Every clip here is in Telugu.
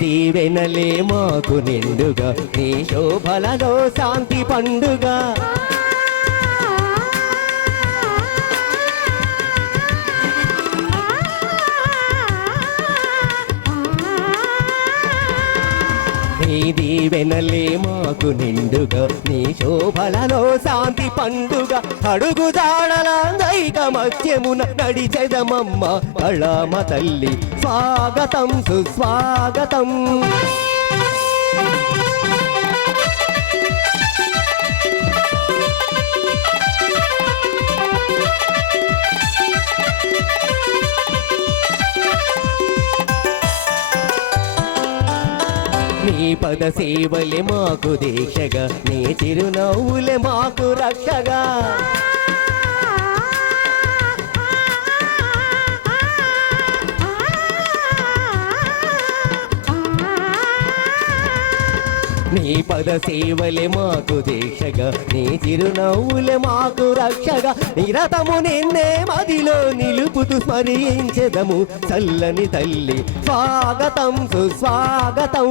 దీవెనలే మాకు నిండుగా నీ శోభలలో శాంతి పండుగ నీ దీవెనలే మాకు నిండుగా నీ శోభలలో శాంతి పండుగ అడుగుదాడల దైక మధ్యమున నడిచెదమమ్మ కళామ తల్లి స్వాగతం సుస్వాగతం నీ పద సేవలే మాకు దీక్షగా నీ చిరునవ్వులే మాకు రక్షగా నీ పద సేవలే మాకు దీక్షగా నీ చిరునవ్వులే మాకు రక్షగా నిరతము నిన్నే మదిలో నిలుపుతూ స్మరించెదము చల్లని తల్లి స్వాగతం సుస్వాగతం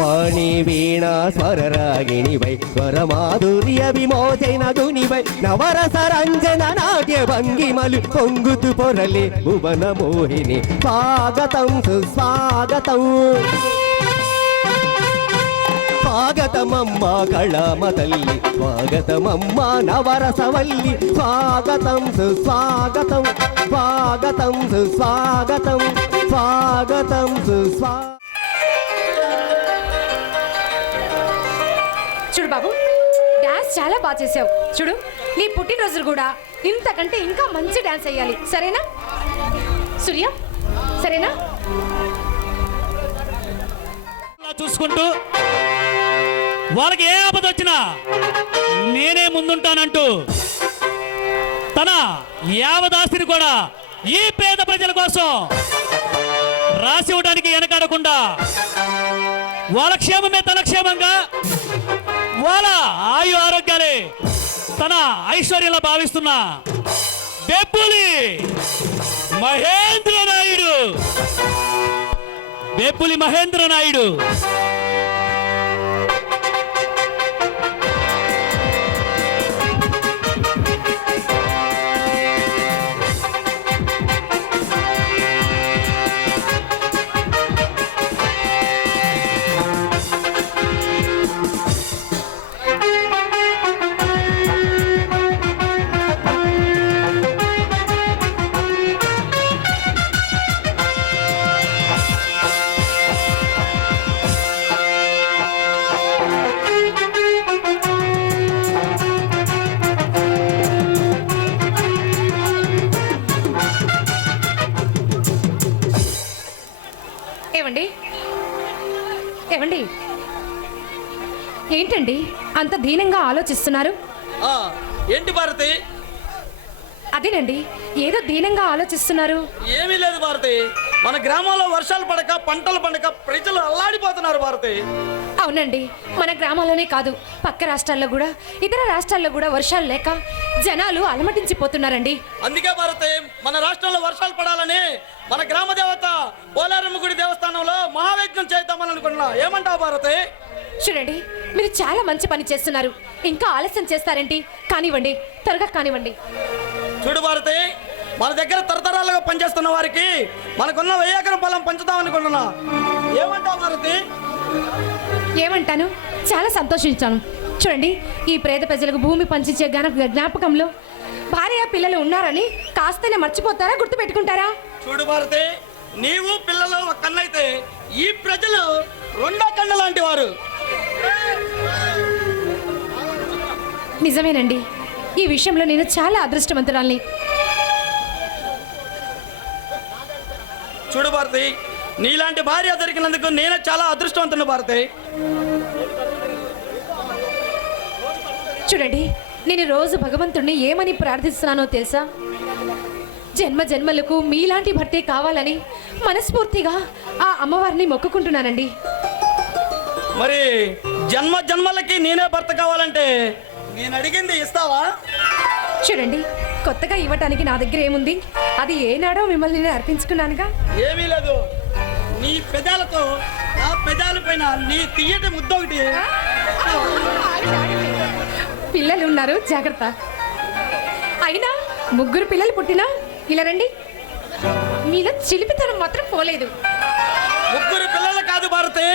వాణి వీణా స్వరరాగిణివై స్వరమాధుర్య విమోచన గునివై నవరస రంజన నాట్య భంగిమలు పొంగుతు పొరలే భువన మోహిని స్వాగతం సుస్వాగతం స్వాగతమమ్మ కళామ తల్లి స్వాగతమమ్మ నవరసవల్లి స్వాగతం సుస్వాగతం స్వాగతం సుస్వాగతం స్వాగతం సుస్వాగతం. చూడు బాబు, డాన్స్ చాలా బాగా చేసావు. చూడు, నీ పుట్టినరోజులు కూడా ఇంతకంటే ఇంకా మంచి డాన్స్ వేయాలి, సరేనా సూర్య? సరేనా? చూసుకుంటూ వాళ్ళకి ఏ ఆపద వచ్చినా నేనే ముందుంటానంటూ తన యావదాస్తిని కూడా ఈ పేద ప్రజల కోసం రాసి ఇవ్వడానికి వెనకాడకుండా వాళ్ళ క్షేమమే తన క్షేమంగా, వాళ్ళ ఆయు ఆరోగ్యాలే తన ఐశ్వర్యంలో భావిస్తున్న బెబ్బులి మహేంద్ర నాయుడు, బెబ్బులి మహేంద్ర నాయుడు ఏమండి, ఏంటండి అంత దీనంగా ఆలోచిస్తున్నారు? ఏంటి భారతి? అదేనండి, ఏదో దీనంగా ఆలోచిస్తున్నారు. ఏమీ లేదు భారతి, మన గ్రామంలో వర్షాలు పడక పంటలు పండక ప్రజలు అల్లాడిపోతున్నారు భారతి. అవునండి, మన గ్రామంలోనే కాదు పక్క రాష్ట్రాల్లో కూడా, ఇతర రాష్ట్రాల్లో కూడా వర్షాలు లేక జనాలు అలమటించిపోతున్నారండి. అందుకే భారతి, మన రాష్ట్రంలో వర్షాలు పడాలని మన గ్రామ దేవత పోలారమ్మ గుడి దేవస్థానంలో మహాయజ్ఞం చేద్దామని అనుకున్నా. ఏమంటావు భారతి? చూడండి, మీరు చాలా మంచి పని చేస్తున్నారు. ఇంకా ఆలస్యం చేస్తారేంటి? కానివ్వండి, త్వరగా కానివ్వండి. చూడు భారతి, మన దగ్గర తరతరాలుగా పనిచేస్తున్న వారికి మనకున్న 1000 ఎకరం పొలం పంచుదామనుకుంటున్నా. ఏమంటావు భారతి? ఏమంటాను, చాలా సంతోషించాను. చూడండి, ఈ పేద ప్రజలకు భూమి పంచించే జ్ఞాపకంలో భార్య పిల్లలు ఉన్నారని కాస్తనే మర్చిపోతారా, గుర్తుపెట్టుకుంటారా? చూడు భారతి, నీవు పిల్లలు ఒక కన్నైతే ఈ ప్రజలు 2 కన్ను లాంటి వారు. నిజమేనండి, ఈ విషయంలో నేను చాలా అదృష్టవంతురాల్ని. చూడు భారతి, నీలాంటి భార్య దొరికినందుకు నేను చాలా అదృష్టవంతుని భారతి. చూడండి, నేను రోజు భగవంతుడిని ఏమని ప్రార్థిస్తున్నానో తెలుసా? జన్మ జన్మలకు మీలాంటి భర్తే కావాలని మనస్ఫూర్తిగా ఆ అమ్మవారిని మొక్కుకుంటున్నానండి. మరి జన్మ జన్మలకి నేనే భర్త కావాలంటే నేను అడిగింది ఇస్తావా? చూడండి, కొత్తగా ఇవ్వటానికి నా దగ్గర ఏముంది? అది ఏనాడో మిమ్మల్ని నేను అర్పించుకున్నానుగా. ఏమీ లేదు. నీ పెదాలతో నా పెదాల పైన నీ తీయటి ముద్ద ఒకటి. పిల్లలు ఉన్నారు, జాగ్రత్త. అయినా ముగ్గురు పిల్లలు పుట్టినా ఇలా రండి, మీలో చిలిపితనం మాత్రం పోలేదు. ముగ్గురు పిల్లలు కాదు భారతి,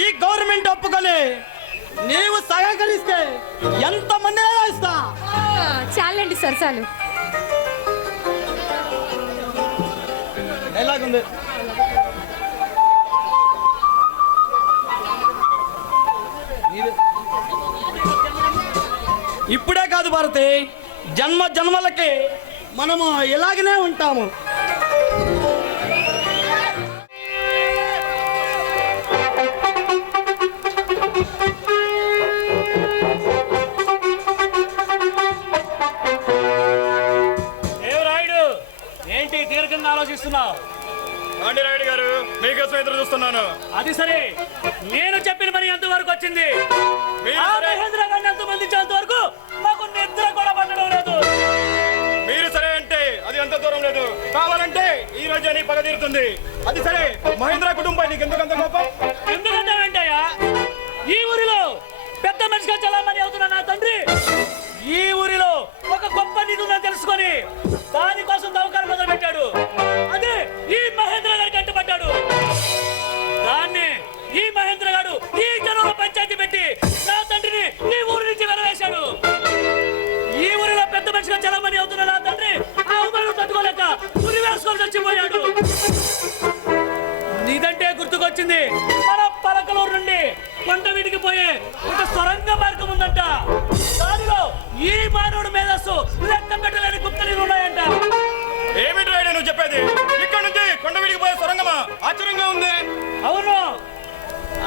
ఈ గవర్నమెంట్ ఒప్పుకొని నీవు సహకరిస్తే ఎంతమంది ఇస్తా. చాలండి సరసాలు. ఎలాగుంది? ఇప్పుడే కాదు భారతి, జన్మ జన్మలకి మనము ఇలాగనే ఉంటాము. దేవరాయుడు, ఏంటి దీర్ఘంగా ఆలోచిస్తున్నావు? రాయుడు గారు, మీకోసం ఎదురు చూస్తున్నాను. అది సరే, నేను చెప్పిన పని ఎంతవరకు వచ్చింది? ఆ మహేంద్ర గారిని ఎంతమందించేంత వరకు మాకు నిద్ర కూడా పట్టడం లేదు. మీరు సరే అంటే అది ఎంత దూరం లేదు. కావాలంటే ఈ రోజు నీ పగ తీరుతుంది. అది సరే, మహేంద్ర కుటుంబం నీకు ఎందుకంత కోపం? ఎందుకంటే వెంటయ్యా, ఈ ఊరిలో పెద్ద మనిషిగా చలామణి అవుతున్న నా తండ్రి ఈ ఊరిలో ఒక గొప్ప నిధి ఉందని తెలుసుకొని దానికోసం దవకాలు మొదలు పెట్టాడు. అదే ఈ మహేంద్ర గారికి అంటపడ్డాడు. దాన్ని ఈ మహేంద్ర గారు ఈ జనంలో పంచాయతీ పెట్టి నా తండ్రిని ఈ ఊరి నుంచి వెలవేశాడు. ఈ ఊరిలో పెద్ద మనిషిగా చలామణి అవుతున్న నా తండ్రి ఆ ఉమరు తట్టుకోలేక ఉరి వేసుకొని చచ్చిపోయాడు. నీదంటే గుర్తుకొచ్చింది, మన పలకలూరు నుండి కొండ వీటికి పోయే ఒక సొరంగ మార్గం ఉందంట. దానిలో ఈ మానవుడు మేధస్సు లెక్క పెట్టలేని గుప్త నిధులు ఉన్నాయంట. ఏమిటి రాయుడు నువ్వు చెప్పేది? ఇక్కడ నుంచి కొండవీడికి పోయే సొరంగమా? ఆశ్చర్యంగా ఉంది. అవును,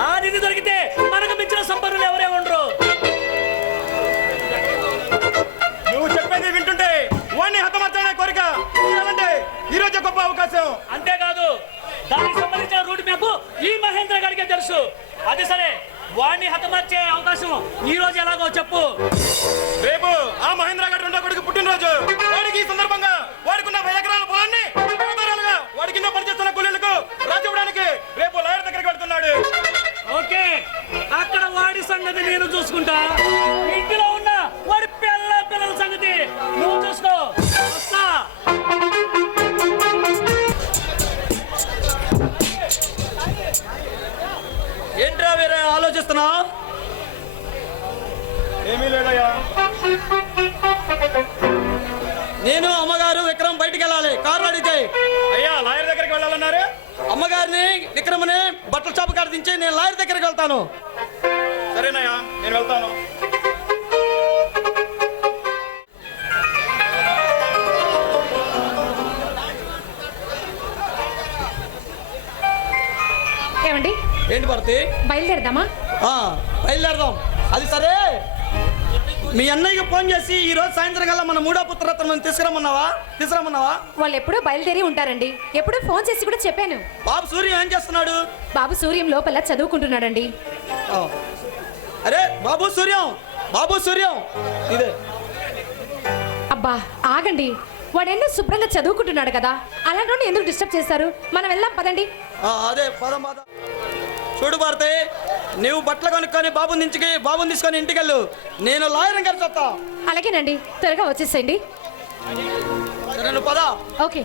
ఆ నిధి దొరికితే మనకు మించిన సంపన్నులు ఎవరే ఉండరు. నువ్వు చెప్పేది వింటుంటే వాడిని హతమార్చాలనే కోరిక అంటే ఈ రోజు గొప్ప అవకాశం. అంతేకాదు, దానికి సంబంధించిన రూట్ మ్యాప్ ఈ మహేంద్ర గారికే తెలుసు. అది సరే, వాడిని హతమార్చే అవకాశం ఈ రోజు ఎలాగో చెప్పు. రేపు ఆ మహేంద్ర గారి రెండో కొడుకు పుట్టినరోజు. వాడికి ఈ సందర్భంగా వాడికున్న 1000 ఎకరాల పొలాన్ని ఆధారాలుగా వాడి కింద పనిచేస్తున్న కూలీలకు రాసివ్వడానికి రేపు లాయర్ దగ్గరికి వెళ్తున్నాడు. ఓకే, అక్కడ వాడి సంగతి నేను చూసుకుంటా. ఇంటిలో ఉన్న వాడి పిల్లల సంగతి నువ్వు చూసుకో. వస్తా. ఏంట్రా వేరే ఆలోచిస్తున్నా? ఏమీ లేదయ్యా. నేను అమ్మగారు విక్రమ్ బయటికి వెళ్ళాలి. కారు రెడీ చేయి. అయ్యా, లాయర్ దగ్గరికి వెళ్ళాలన్నారు. అమ్మగారిని విక్రమ్ని బట్టల షాపు కాడ దించి నేను లాయర్ దగ్గరికి వెళ్తాను. సరేనయ్యా, నేను వెళ్తాను. ఏమండి, ఏంటి భారతి? బయలుదేరదామా? బయలుదేరదాం. అది సరే, మీ అన్నయ్యకి ఫోన్ చేసి ఈ రోజు సాయంత్రం కల్లా మన మూడో పుత్రరత్నం తీసుకురమ్మన్నావా? వాళ్ళు ఎప్పుడూ బయలుదేరి ఉంటారండి. ఎప్పుడూ ఫోన్ చేసి కూడా చెప్పాను. బాబు సూర్యం ఏం చేస్తున్నాడు? బాబు సూర్యం లోపల చదువుకుంటున్నాడండి. అరే బాబు సూర్యం ఇదే. అబ్బా ఆగండి, వాడెన్నో శుభ్రంగా చదువుకుంటున్నాడు కదా, అలాంటి ఎందుకు డిస్టర్బ్ చేస్తారు? మనం వెళ్దాం పదండి. అదే పదం. చూడు భారతి, నువ్వు బట్టలు కొనుక్కొని బాబుని తీసుకొని ఇంటికి వెళ్ళు. నేను లాయర్ గారు చెప్తా. అలాగేనండి, త్వరగా వచ్చేసేయండి. సరే నువ్వు పద. ఓకే.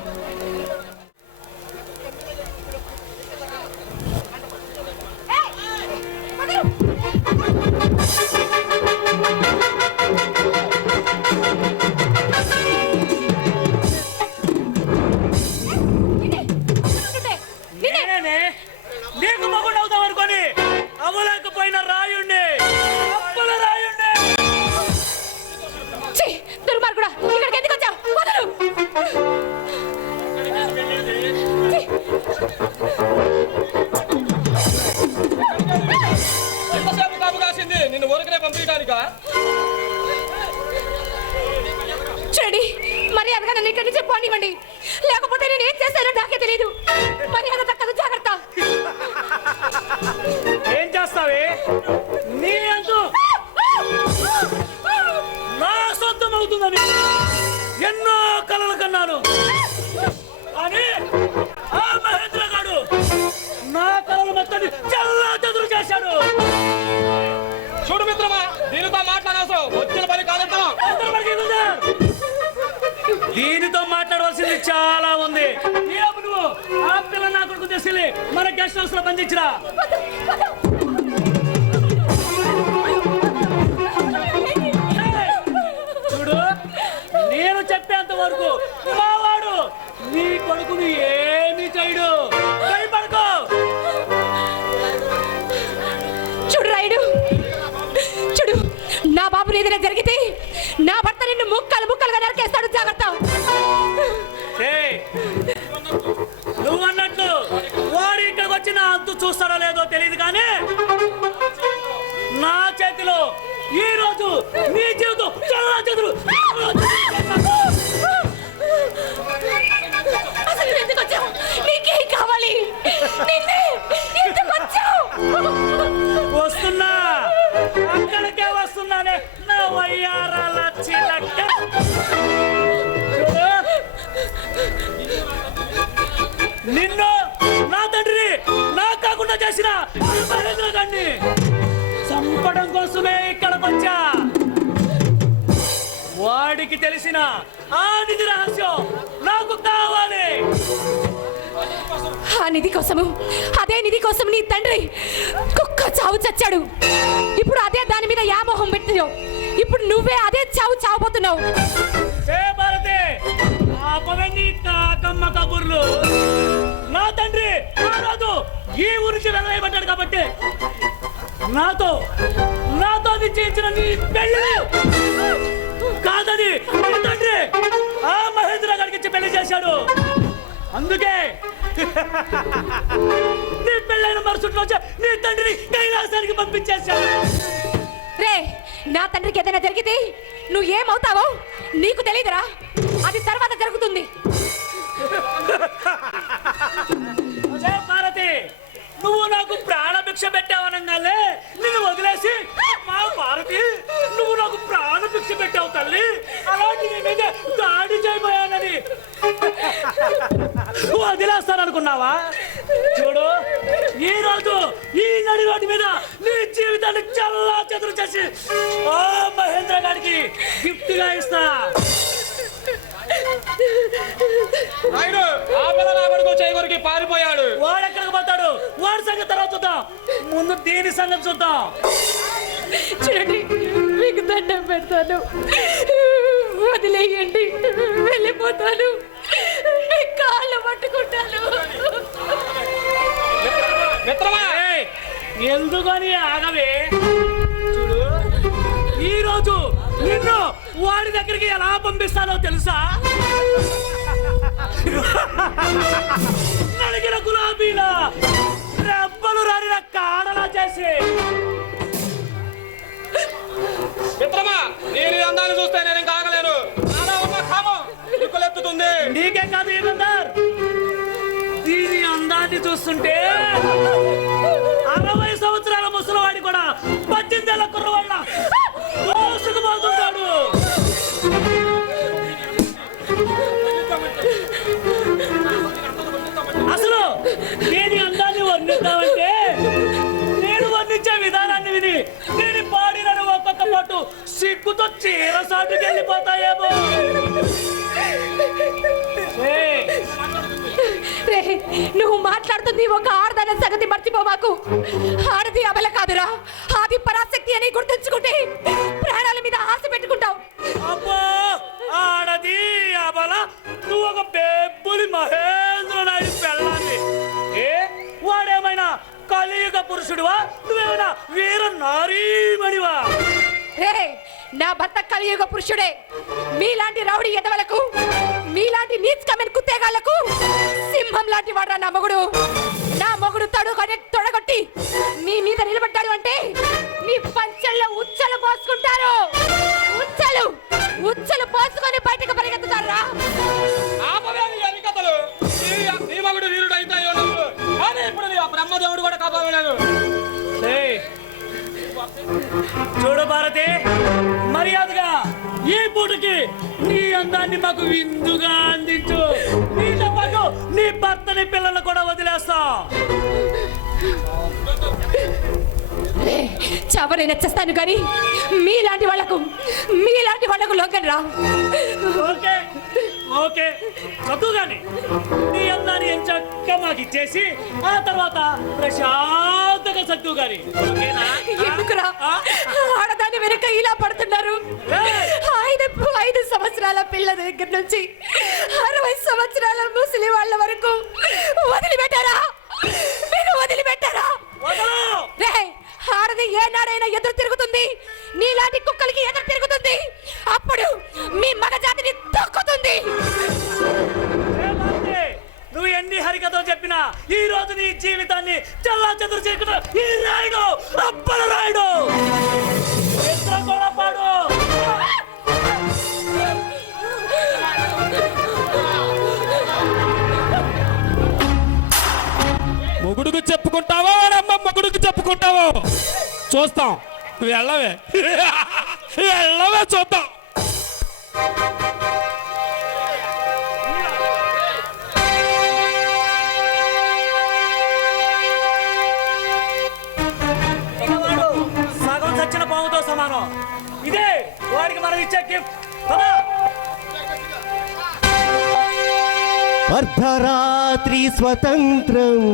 నేనే నీకు మగుడు అవుతాం అనుకోని అవ్వలేకపోయిన రాయుణ్ణి, అప్పుల రాయుణ్ణి. దుర్మార్గుడా, ఇక్కడికి ఎందుకు వచ్చావు? వదలు. ఎంతసేపు కాపు కాసింది నిన్ను ఊరికనే పంపించడానికా? చూడండి, మర్యాదగా నన్ను ఇక్కడి నుంచి పోనివ్వండి, లేకపోతే నేను ఏం చేశానో నాకే తెలియదు. మర్యాద దక్కదు, జాగ్రత్త. ఏం చేస్తావే? నీ అంతు నా సొంతం అవుతుందని ఎన్నో కలలు కన్నాను. కానీ ఆ మహేంద్ర గాడు నా కలలు మొత్తాన్ని చల్లా చెదురు చేశాడు. చూడు మిత్రమా, దీనితో మాట్లాడాల్సిన వచ్చిన పని కాదంటాం. దీనితో మాట్లాడవలసింది చాలా ఉంది. ఏమి నువ్వు ఆ పిల్ల నా కొడుకు తీసుకెళ్ళి మన గెస్ట్ హౌస్ లో బంధించరా. చూడు, నేను చెప్పేంత వరకు మావాడు నీ కొడుకుని ఏమి చేయడు. భయపడకు. చూడు రాయుడు, చూడు, నా బాబుని ఏదైనా జరిగితే నా భర్త నిన్ను ముక్కలు ముక్కలుగా నరికేస్తాడు. జాగ్రత్త. నువ్వన్నట్టు వాడు ఇక్కడికి వచ్చి నా అంతు చూస్తాడో లేదో తెలియదు, కానీ నా చేతిలో ఈ రోజు నీ జీవితం చాలా చెదురు. అసలు నువ్వు ఎందుకు వచ్చావు? నీకేం కావాలి? నిన్నే ఎందుకు వచ్చావు? వస్తున్నా, అక్కడికే వస్తున్నానే నా వయ్యారాల చిలక. నిన్ను నా తండ్రి నా కాకుండా చేసిన మహేంద్ర గారిని చంపడం కోసమే ఇక్కడికి వచ్చా. వాడికి తెలిసిన ఆ నిధి రహస్యం నాకు కావాలి. ఆ నిధి కోసము, అదే నిధి కోసం నీ తండ్రి కుక్క చావు చచ్చాడు. ఇప్పుడు అదే దాని మీద యామోహం పెట్టినావు. ఇప్పుడు నువ్వే అదే చావు చావబోతున్నావు. భారతి, ఆపవండి కాకమ్మ కబుర్లు. నా తండ్రి ఆ రోజు ఈ ఊరికి వెళ్ళబడ్డాడు కాబట్టి నాతో నిశ్చయించిన నీ పెళ్లి కాదని నీ తండ్రి ఆ మహేంద్ర గారికి ఇచ్చి పెళ్లి చేశాడు. అందుకే నీ పెళ్ళైన మరుసటి రోజు నీ తండ్రిని కైలాసానికి పంపించేశాడు. రే, నా తండ్రికి ఏదైనా జరిగితే నువ్వు ఏమవుతావో నీకు తెలియదురా. అది తర్వాత జరుగుతుంది. భారతి, నువ్వు నాకు ప్రాణభిక్ష పెట్టావనగానే నిన్ను వదిలేసి మా భారతి నువ్వు నాకు ప్రాణభిక్ష పెట్టావు తల్లి, అలాంటి నీ మీద దాడి చేయబోయానని వదిలేస్తాననుకున్నావా? చూడు, ఈ రోజు ఈ నడి రోడ్డు మీద నీ జీవితాన్ని చల్లా చెదురు చేసి ఆ మహేంద్ర గారికి గిఫ్ట్ గా ఇస్తా. రాయుడు, ఆ పిల్ల నా కొడుకు చేయగొరికి పారిపోయాడు. వాడు ఎక్కడికి పోతాడు? వాడి సంగతి తర్వాత చూద్దాం. ముందు దీని సంగతి చూద్దాం. చూడండి, మీకు దండం పెడతాను, వదిలేయండి, వెళ్ళిపోతాను, మీ కాళ్ళు పట్టుకుంటాను. మిత్రమా, ఎందుకని ఆగవే? చూడు, ఈ రోజు నిన్ను వాడి దగ్గరికి ఎలా పంపిస్తానో తెలుసా? నలిగిన గులాబీలా రెబ్బలు రానిన కాడలా చేసి. మిత్రమా, నేను ఈ అందాన్ని చూస్తే నేను ఇంకా ఆగలేను. నాలో ఉన్న కామం నిప్పులెత్తుతుంది. నీకే కాదు ఏమన్నారు, దీని అందాన్ని చూస్తుంటే 60 సంవత్సరాల ముసలివాడి కూడా 18 ఏళ్ల కుర్రవాళ్ళ మోసుకుపోతుంటాడు. అసలు దీని అందాన్ని వర్ణిద్దామంటే నేను వర్ణించే విధానాన్ని విని నేను పాడిన ఒక్కొక్క పాటు సిగ్గుతో చీర సాటుకి వెళ్ళిపోతాయేమో. నువ్వు మాట్లాడుతుంది ఒక ఆడదన్న సంగతి మర్చిపోమాకు. ఆడది అబల కాదురా, ఆది పరాశక్తి అని గుర్తుంచుకుంటే ప్రాణాల మీద ఆశ పెట్టుకుంటావు. అబ్బా, ఆడది అబల, నువ్వు ఒక బెబ్బులి మహేంద్ర నాయుడు పెళ్ళాన్ని. వాడేమైనా కలియుగ పురుషుడివా? నువ్వేమైనా వీర నారీమణివా? నా భర్త కలియుగ పురుషుడే. మీలాంటి రౌడీ ఎదవలకు, మీలాంటి నీచకమైన కుత్తేగాళ్లకు సింహం లాంటి వాడు నా మొగుడు. నా మొగుడు తొడగొట్టి మీ మీద నిలబడ్డాడు అంటే మీ పంచల్లో ఉచ్చలు పోసుకుంటారు. ఉచ్చలు పోసుకొని బయటకు పరిగెత్తుతారా? నీ మగుడు వీరుడు అయితే ఇప్పుడు బ్రహ్మదేవుడు కూడా కాపాడలేదు. చూడు భారతి, మర్యాదగా ఈ పూటకి నీ అందాన్ని మాకు విందుగా అందించు. నీతో పాటు నీ భర్తని పిల్లలు కూడా వదిలేస్తా. చావనైనా చేస్తాను కానీ మీలాంటి వాళ్లకు లోకరా. ఓకే ఓకే చదువు గాని నీ అందాన్ని ఎంచక్క మాకు ఇచ్చేసి ఆ తర్వాత ప్రశాంతంగా చదువు గాని. ఓకేనా? ఎందుకురా ఆడదాని వెనుక ఇలా పడుతున్నారు? 5 సంవత్సరాల పిల్ల దగ్గర నుంచి 60 సంవత్సరాల ముసలి వాళ్ళ వరకు వదిలిపెట్టారా? మీరు వదిలిపెట్టారా? ఆడది ఏనాడైనా ఎదురు తిరుగుతుంది. నీలాంటి కుక్కలకి ఎదురు తిరుగుతుంది. అప్పుడు మీ మగజాతిని తొక్కుతుంది. నువ్వు ఎన్ని హరికథలు చెప్పినా ఈ రోజు నీ జీవితాన్ని చల్లా చెదురు చేయకుండా ఈ రాయుడు అప్పల రాయుడు కూడా పాడు. మొగుడుకు చెప్పుకుంటావో వాడమ్మ మొగుడుకు చెప్పుకుంటావో చూస్తాం. వెళ్ళవే వెళ్ళవే చూద్దాం. సగం చచ్చిన పాముతో సమానం. ఇదే వాడికి మనం ఇచ్చే గిఫ్ట్. అర్ధరాత్రి స్వతంత్రం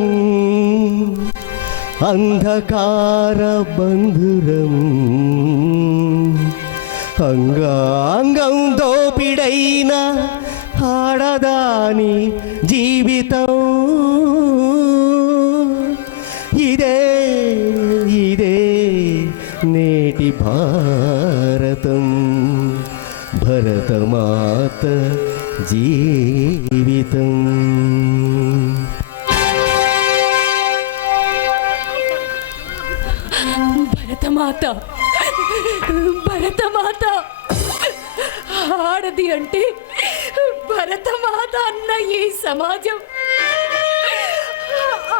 అంధకార బంధురం అంగాంగం దోపిడైన ఆడదాని జీవితం ఇదే ఇదే నేటి భారతం భరతమాత జీవితం. భరతమాత ఆడది అంటే భరతమాత అన్న ఈ సమాజం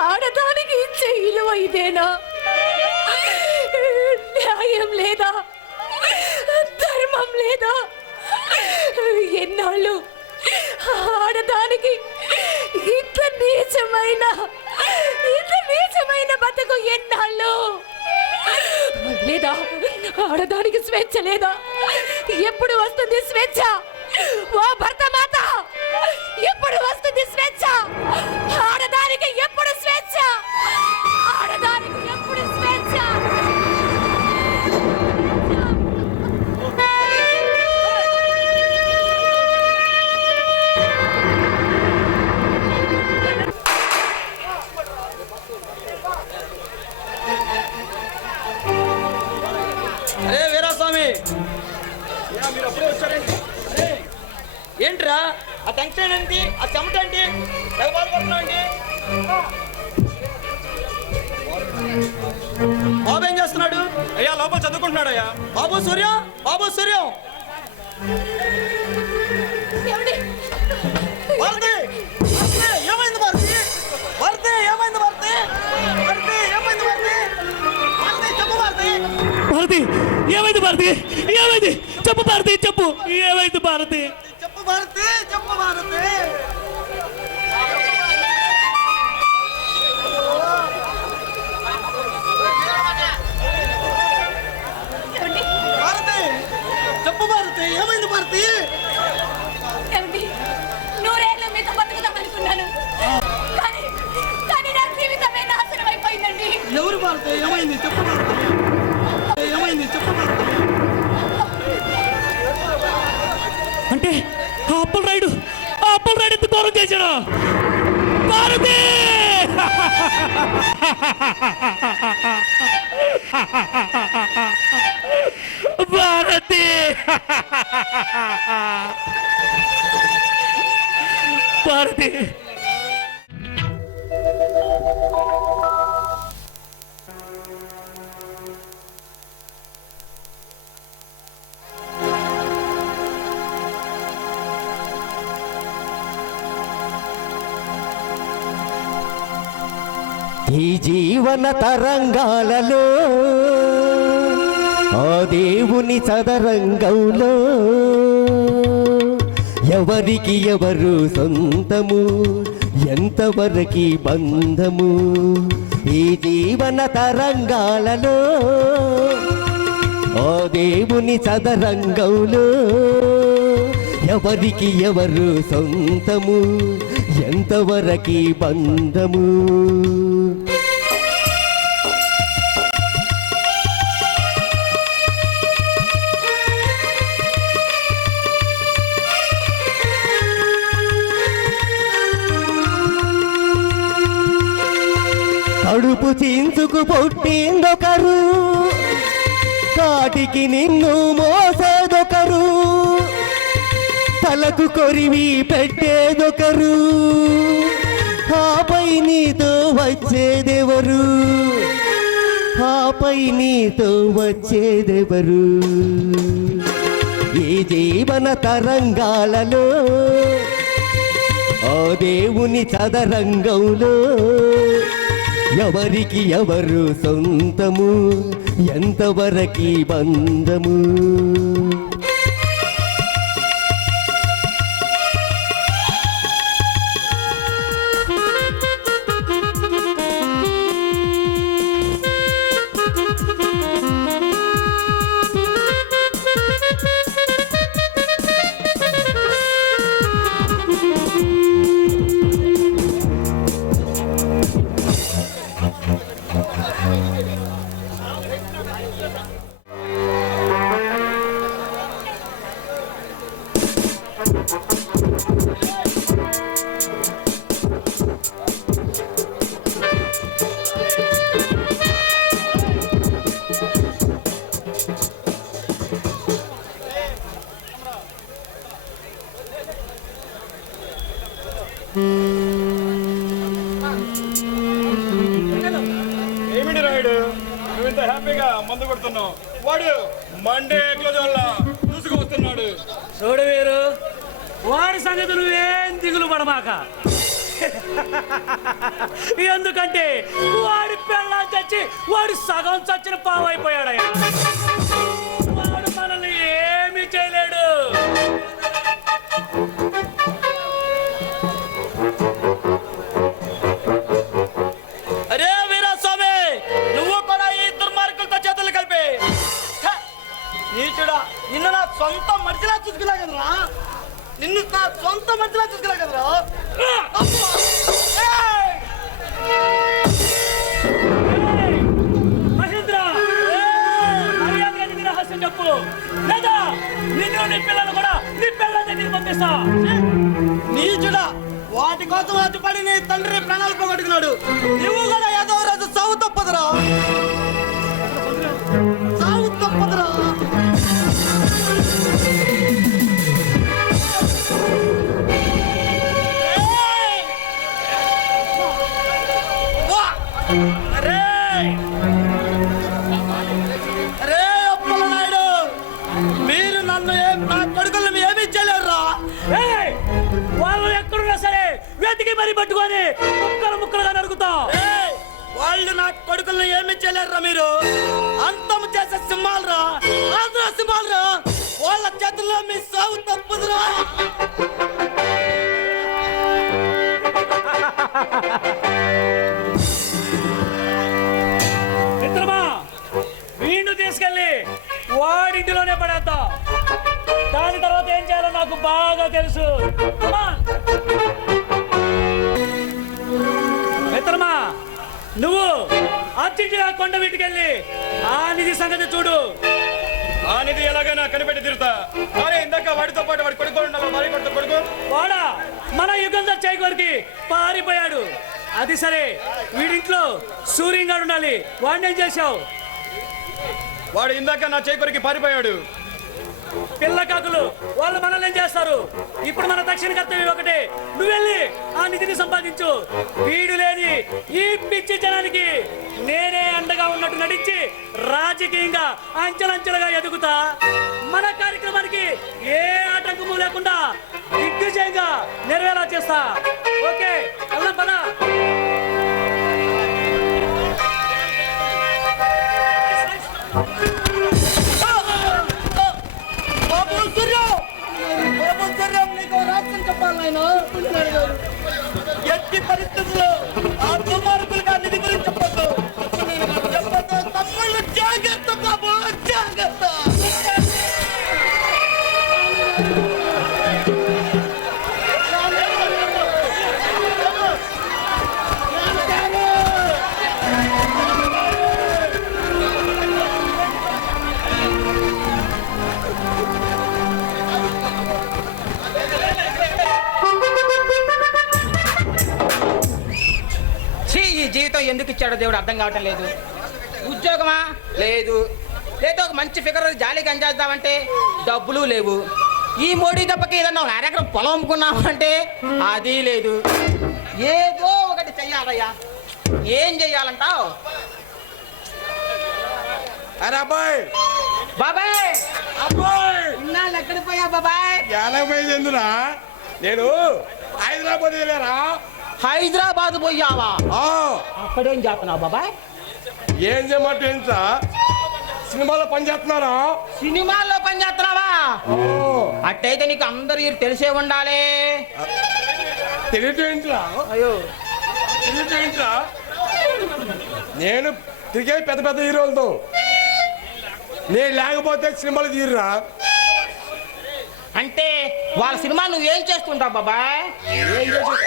ఆడదానికి ఇచ్చే విలువ ఇదేనా? న్యాయం లేదా? ధర్మం లేదా? ఎన్నాళ్ళు ఆడదానికి ఇంత నీచమైన బతుకు ఎన్నాళ్ళు లేదా? ఆడదానికి స్వేచ్ఛ లేదా? ఎప్పుడు వస్తుంది స్వేచ్ఛ? ఓ భరతమాత, ఎప్పుడు వస్తుంది స్వేచ్ఛ? ఆడదానికి ఎప్పుడు స్వేచ్ఛ? ఆడదానికి ఎప్పుడు స్వేచ్ఛ? అరే వీరాస్వామి, ఏంట్రా ఆ టెన్షన్ ఏంటి? ఆ చెమట ఏంటి? బాధపడుతున్నావు? బాబు ఏం చేస్తున్నాడు? అయ్యా లోపల చదువుకుంటున్నాడు. అయ్యా బాబు సూర్యం, బాబు సూర్యం. భారతి, ఏమైంది భారతి? భారతి ఏమైంది? భారతి, భారతి ఏమైంది? భారతి, భారతి చెప్పు. భారతి, భారతి ఏమైంది? భారతి ఏమైంది? చెప్పు భారతి, చెప్పు ఏమైంది? భారతి చెప్పు. భారతి చెప్పు. భారతి భారతి చెప్పు. భారతి ఏమైంది? భారతి నూరేళ్ళు మీతో బతుకుదాం అనుకున్నాను, కానీ నా జీవితమే నాశనం అయిపోయిందండి. ఎవరు భారతి? ఏమైంది? చెప్పు. భారతి ఏమైంది? చెప్పు. భారతి అంటే ఆ అప్పల రాయుడు ఎంత దూరం చేశాడు? భారతి భారతి భారతి ఈ జీవన తరంగాలలో ఆ దేవుని చదరంగంలో ఎవరికి ఎవరు సొంతము, ఎంతవరకి బంధము, ఈ జీవన తరంగాలలో ఆ దేవుని చదరంగంలో ఎవరికి ఎవరు సొంతము, ఎంతవరకి బంధము. కడుపు చించుకు పుట్టిందొకరు, కాటికి నిన్ను మోసేదొకరు, తలకు కొరివి పెట్టేదొకరు, ఆపై నీతో వచ్చేదెవరు, ఆపై నీతో వచ్చేదెవరు. ఈ జీవన తరంగాలలో ఆ దేవుని చదరంగంలో ఎవరికి ఎవరు సొంతము, ఎంతవరకి బంధము. ఏమిటి రాయుడు, నువ్వు ఇంత హ్యాపీగా మందు కొడుతున్నావు? వాడు మండే క్లోజ్ వల్ల దూసుకు వస్తున్నాడు. చూడు వీరు, వాడి సంగతి నువ్వేం దిగులు పడమాక. ఎందుకంటే వాడి పెళ్ళాం చచ్చి వాడు సగం చచ్చిన పావైపోయాడయ్యా. వాడు మనల్ని ఏమీ చేయలేడు. అరే వీరాస్వామి, నువ్వు కూడా ఈ దుర్మార్గులతో చేతులు కలిపి నీచుడా, నిన్ను నా సొంత మడిచిలా చూసుకున్నా కదరా, నిన్ను నా సొంత మడిచిలా చూసుకున్నా కదరా. మహేంద్ర, మర్యాదగా నీ రహస్యం చెప్పు, లేదా నిన్ను నీ పిల్లలు కూడా నీ పిల్లల దగ్గరికి పంపిస్తా. నీచుడా, వాటి కోసం అడ్డుపడి నీ తండ్రి ప్రాణాలు పోగొట్టుకున్నాడు. నువ్వు కూడా ఏదో రోజు సావు తప్పదురా, సావు తప్పదురా. అరే అరే అప్పలనాయుడు, మీరు నన్ను నా కొడుకులను ఏమీ చేయలేరురా. వాళ్ళు ఎక్కడున్నా సరే వెతికి మరీ పట్టుకొని ముక్కలు ముక్కలుగా నరుకుతాం. వాళ్ళు నా కొడుకులను ఏమి చేయలేరురా. మీరు అంతం చేసే సింహాలురా, ఆంధ్ర సింహాలురా. వాళ్ళ చేతుల్లో మీ సాగు తప్పదురా. మిత్రమా, వీణ్ణి తీసుకెళ్ళి వాడింటిలోనే పడేద్దాం. దాని తర్వాత ఏం చేయాలో నాకు బాగా తెలుసు. మిత్రమా, నువ్వు అర్జెంటుగా కొండ వీటికెళ్ళి ఆ నిధి సంగతి చూడు. ఆ నిధి ఎలాగైనా కనిపెట్టి తిరుగుతా. కానీ ఇందాక వాడితో పాటు వాడి కొడుకు ఉండాలి, భార్య కొడుకు కొడుకు వాడా మన యుగంధర్ చైకోరికి పారిపోయాడు. అది సరే, వీడింట్లో సూర్యంగాడు ఉండాలి. వాడిని ఏం చేశావు? వాడు ఇందాక నా చేకొరికి పారిపోయాడు. పిల్ల కాకులు వాళ్ళు మనల్ని ఏం చేస్తారు? ఇప్పుడు మన దక్షిణ కర్తవ్యం ఒకటే, నువ్వు వెళ్ళి ఆ నిధిని సంపాదించు. వీడు లేని ఈ పిచ్చి జనానికి నేనే అండగా ఉన్నట్టు నటించి రాజకీయంగా అంచెలంచెలుగా ఎదుగుతా. మన కార్యక్రమానికి ఏ ఆటంకము లేకుండా దిగ్విజయంగా నెరవేరా చేస్తా. ఓకే, వెళ్దాం పద. ఎట్టి పరిస్థితుల్లో ఆ దుర్మార్గులుగా నిధి గురించి చెప్పొద్దు. తమ్ముళ్ళు జాగ్రత్త బాబు, జాగ్రత్త. ఈ జీవితం ఎందుకు ఇచ్చాడో దేవుడు అర్థం కావటం లేదు. ఉద్యోగమా లేదు, లేదా ఒక మంచి ఫిగర్ జాలీగా ఎంజాయ్ చేద్దామంటే డబ్బులు లేవు. ఈ మోడీ దెబ్బకి ఏదన్నా ఒక అరెకరం పొలం అమ్ముకున్నామంటే అది లేదు. ఏదో ఒకటి చెయ్యాలయ్యా. ఏం చెయ్యాలంటావు? అరే అబ్బాయి, బాబాయ్ అబ్బాయి ఇన్నాళ్ళు ఎక్కడికి పోయా బాబాయ్? ఎలాగైంది ఎందురా? నేను హైదరాబాద్ వెళ్ళారా? హైదరాబాద్ పోయావా? అక్కడేం చేస్తున్నావు బాబాయ్? ఏం చేయమంటే ఏంటా, సినిమాలో పని చేస్తున్నారా? సినిమాల్లో పని చేస్తున్నావా? అట్టయితే నీకు అందరూ తెలిసే ఉండాలి. తెలియటేంట్రా? అయ్యో తెలియటేంట్రా? నేను తిరిగే పెద్ద పెద్ద హీరోలతో, నేను లేకపోతే సినిమాలు తీరురా. అంటే వాళ్ళ సినిమా నువ్వేం చేస్తుంటావు బాబాయ్? ఏం చేసి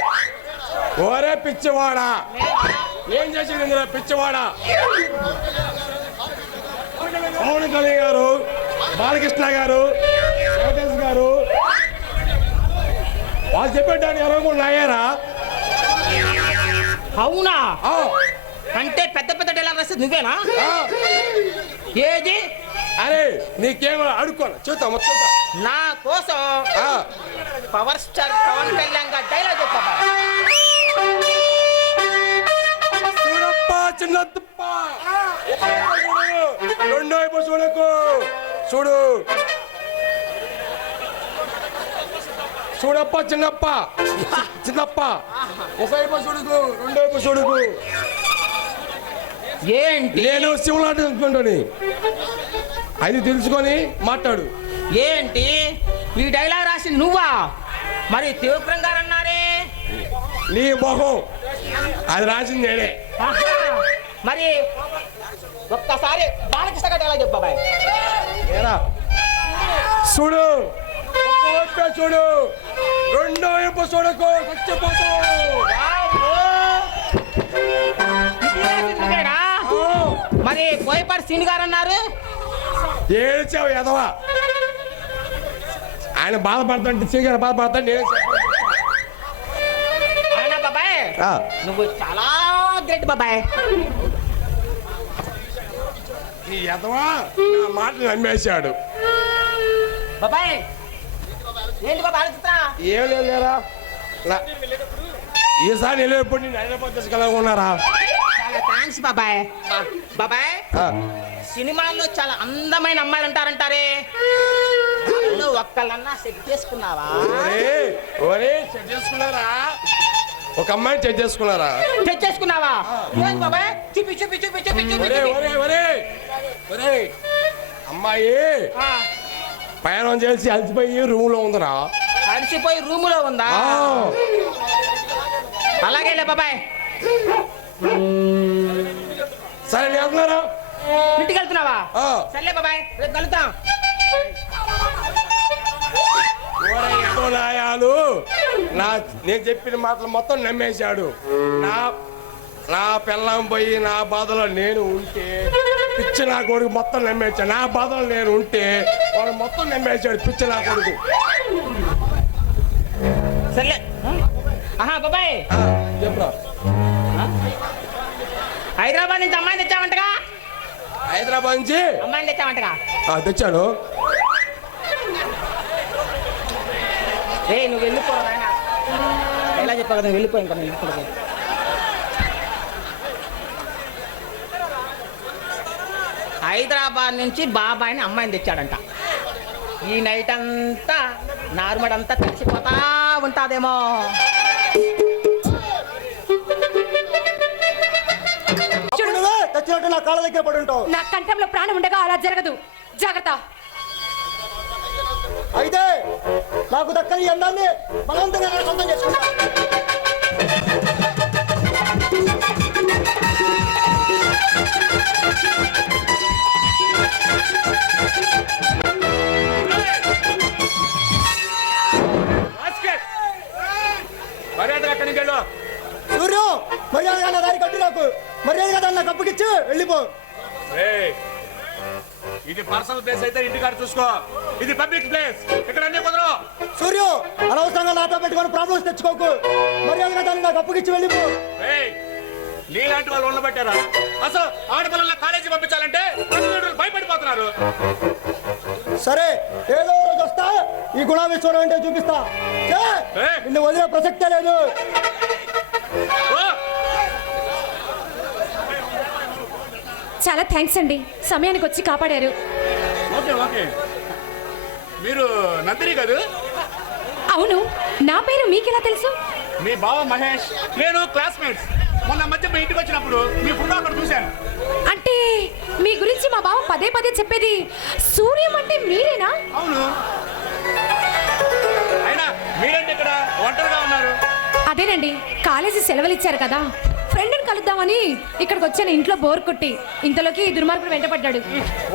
ఓరే పిచ్చివాడా, ఏం చేసింది పిచ్చివాడా? పవన్ కళ్యాణ్ గారు, బాలకృష్ణ గారు, వెంకటేష్ గారు వాళ్ళు చెప్పేటాన్ని ఎవరో కూడా నాయారా? అవునా? అంటే పెద్ద పెద్ద డైలాగ్ రాస్తే నువ్వేనా? ఏది? అరే నీకేమో అడుక్కోను, చూద్దాం మొత్తం. నా కోసం పవర్ స్టార్ పవన్ కళ్యాణ్ గారు డైలాగ్ చెప్పా. చూడప్ప చిన్న తుప్ప, రెండో వైపు చూడకు, చూడు. చూడప్ప చిన్నప్ప, చిన్నప్ప, ఒకవైపు చూడుకు, రెండో వైపు చూడుకు. ఏంటి? నేను శివులాంటి అనుకుంటాను, అది తెలుసుకొని మాట్లాడు. ఏంటి ఈ డైలాగ్ రాసి నువ్వా? మరి త్రివిక్రమ్ గారు అన్నారే. నీ మొహం, అది రాసింది నేనే. మరి ఒక్కసారి బాలకృష్ణ గారు డైలాగ్ చెప్పు బాబాయ్. ఏరా చూడు, ఒక్క చూడు, రెండో వైపు చూడకు, చచ్చిపోతావు. మరి కోయపాటి సీని గారు అన్నారు. ఏడ్చావు ఎదవా, ఆయన బాధపడతాంటే చీకటి బాధపడతాను నేనే. అవునా బాబాయ్? నువ్వు చాలా గ్రేట్ బాబాయ్. ఈ ఎదవా నా మాటలు నమ్మేశాడు. బాబాయ్ ఏంటి బాబా ఆలోచిస్తా? ఏం లేరా, ఈసారి వెళ్ళేప్పుడు నేను హైదరాబాద్ తీసుకెళ్ళకున్నారా? చాలా థ్యాంక్స్ బాబాయ్. బాబాయ్ సినిమాల్లో చాలా అందమైన అమ్మాయిలు ఉంటారంటారే, ఒక్కళ్ళన్నా సెట్ చేసుకున్నావా? సెట్ చేసుకున్నారా? ఒక అమ్మాయిని సెట్ చేసుకున్నారా? సెట్ చేసుకున్నావా? ఏంటి బాబాయ్? చూపి చూపి చూపి చూపి చూపి. అమ్మాయి ప్రయాణం చేసి అలసిపోయి రూమ్ లో ఉందరా. అలసిపోయి రూమ్ లో ఉందా? అలాగేలే బాబాయ్. సరే వెళ్తున్నారా? ఇంటికి వెళ్తున్నావా? సర్లే బాబాయ్, రేపు కలుద్దాం. నేను చెప్పిన మాటలు మొత్తం నమ్మేశాడు. నా పిల్లం పోయి నా బాధలో నేను ఉంటే, పిచ్చి నా కొడుకు మొత్తం నమ్మేశాడు. నా బాధలో నేను ఉంటే వాళ్ళు మొత్తం నమ్మేశాడు, పిచ్చి నా కొడుకు. సర్లే. బాబాయ్ చెప్పురా. హైదరాబాద్ నుంచి అమ్మాయిని తెచ్చావంటగా? హైదరాబాద్ నుంచి అమ్మాయిని తెచ్చావంటగా? తెచ్చాను. నువ్వు వెళ్ళిపో నాయనా. ఎలా చెప్పా కదా, వెళ్ళిపో. ఇంకా నేను ఇప్పుడు హైదరాబాద్ నుంచి బాబాయిని అమ్మాయిని తెచ్చాడంట. ఈ నైట్ అంతా నార్మల్ అంతా తెలిసిపోతా ఉంటాదేమో. తెచ్చినట్టు నా కాళ్ళ దగ్గర పడి ఉంటావు. నా కంఠంలో ప్రాణం ఉండగా అలా జరగదు. జాగ్రత్త. అయితే నాకు దక్కని ఈ అందాన్ని బలవంతంగా నేను సొంతం చేసుకుంటా. మర్యాద ఎక్కడి నుంచి వెళ్ళు. సూర్యు, మర్యాదగా నా దారి కట్టు, నాకు మర్యాదగా దాన్ని నాకు అప్పగిచ్చి వెళ్ళిపో. ఏయ్, ఇది పర్సనల్ ప్లేస్ అయితే ఇంటికాడ చూసుకో. ఇది పబ్లిక్ ప్లేస్, ఇక్కడ అన్ని కుదరవు. సూర్యు, అనవసరంగా నాతో పెట్టుకొని ప్రాబ్లమ్స్ తెచ్చుకోకు. మర్యాదగా దాన్ని నాకు అప్పగిచ్చి వెళ్ళిపో. ఏయ్, నీలాంటి వాళ్ళు ఉండబట్టారా అసలు ఆడపిల్లల కాలేజీ పంపించాలంటే తల్లిదండ్రులు భయపడిపోతున్నారు. సరే, ఏదో రోజు వస్తా, ఈ గుణావేశ్వరం అంటే చూపిస్తా. నిన్ను వదిలే ప్రసక్తే లేదు. చాలా థ్యాంక్స్ అండి, సమయానికి వచ్చి కాపాడారు. ఓకే ఓకే, మీరు నందిని కాదు? అవును, నా పేరు మీకెలా తెలుసు? మీ బావ మహేష్, నేను క్లాస్మేట్స్. మొన్న మధ్య మీ ఇంటికి వచ్చినప్పుడు మీ ఫోటో అక్కడ చూశాను. అంటే మీ గురించి మా బావ పదే పదే చెప్పేది సూర్యం అంటే మీరేనా? అవును. అయినా మీరేంటి ఇక్కడ ఒంటరిగా ఉన్నారు? అదేనండి, కాలేజీ సెలవులు ఇచ్చారు కదా, ఫ్రెండ్ని కలుద్దామని ఇక్కడికి వచ్చాను. ఇంట్లో బోర్ కొట్టి ఇంతలోకి ఈ దుర్మార్గుడు వెంటపడ్డాడు.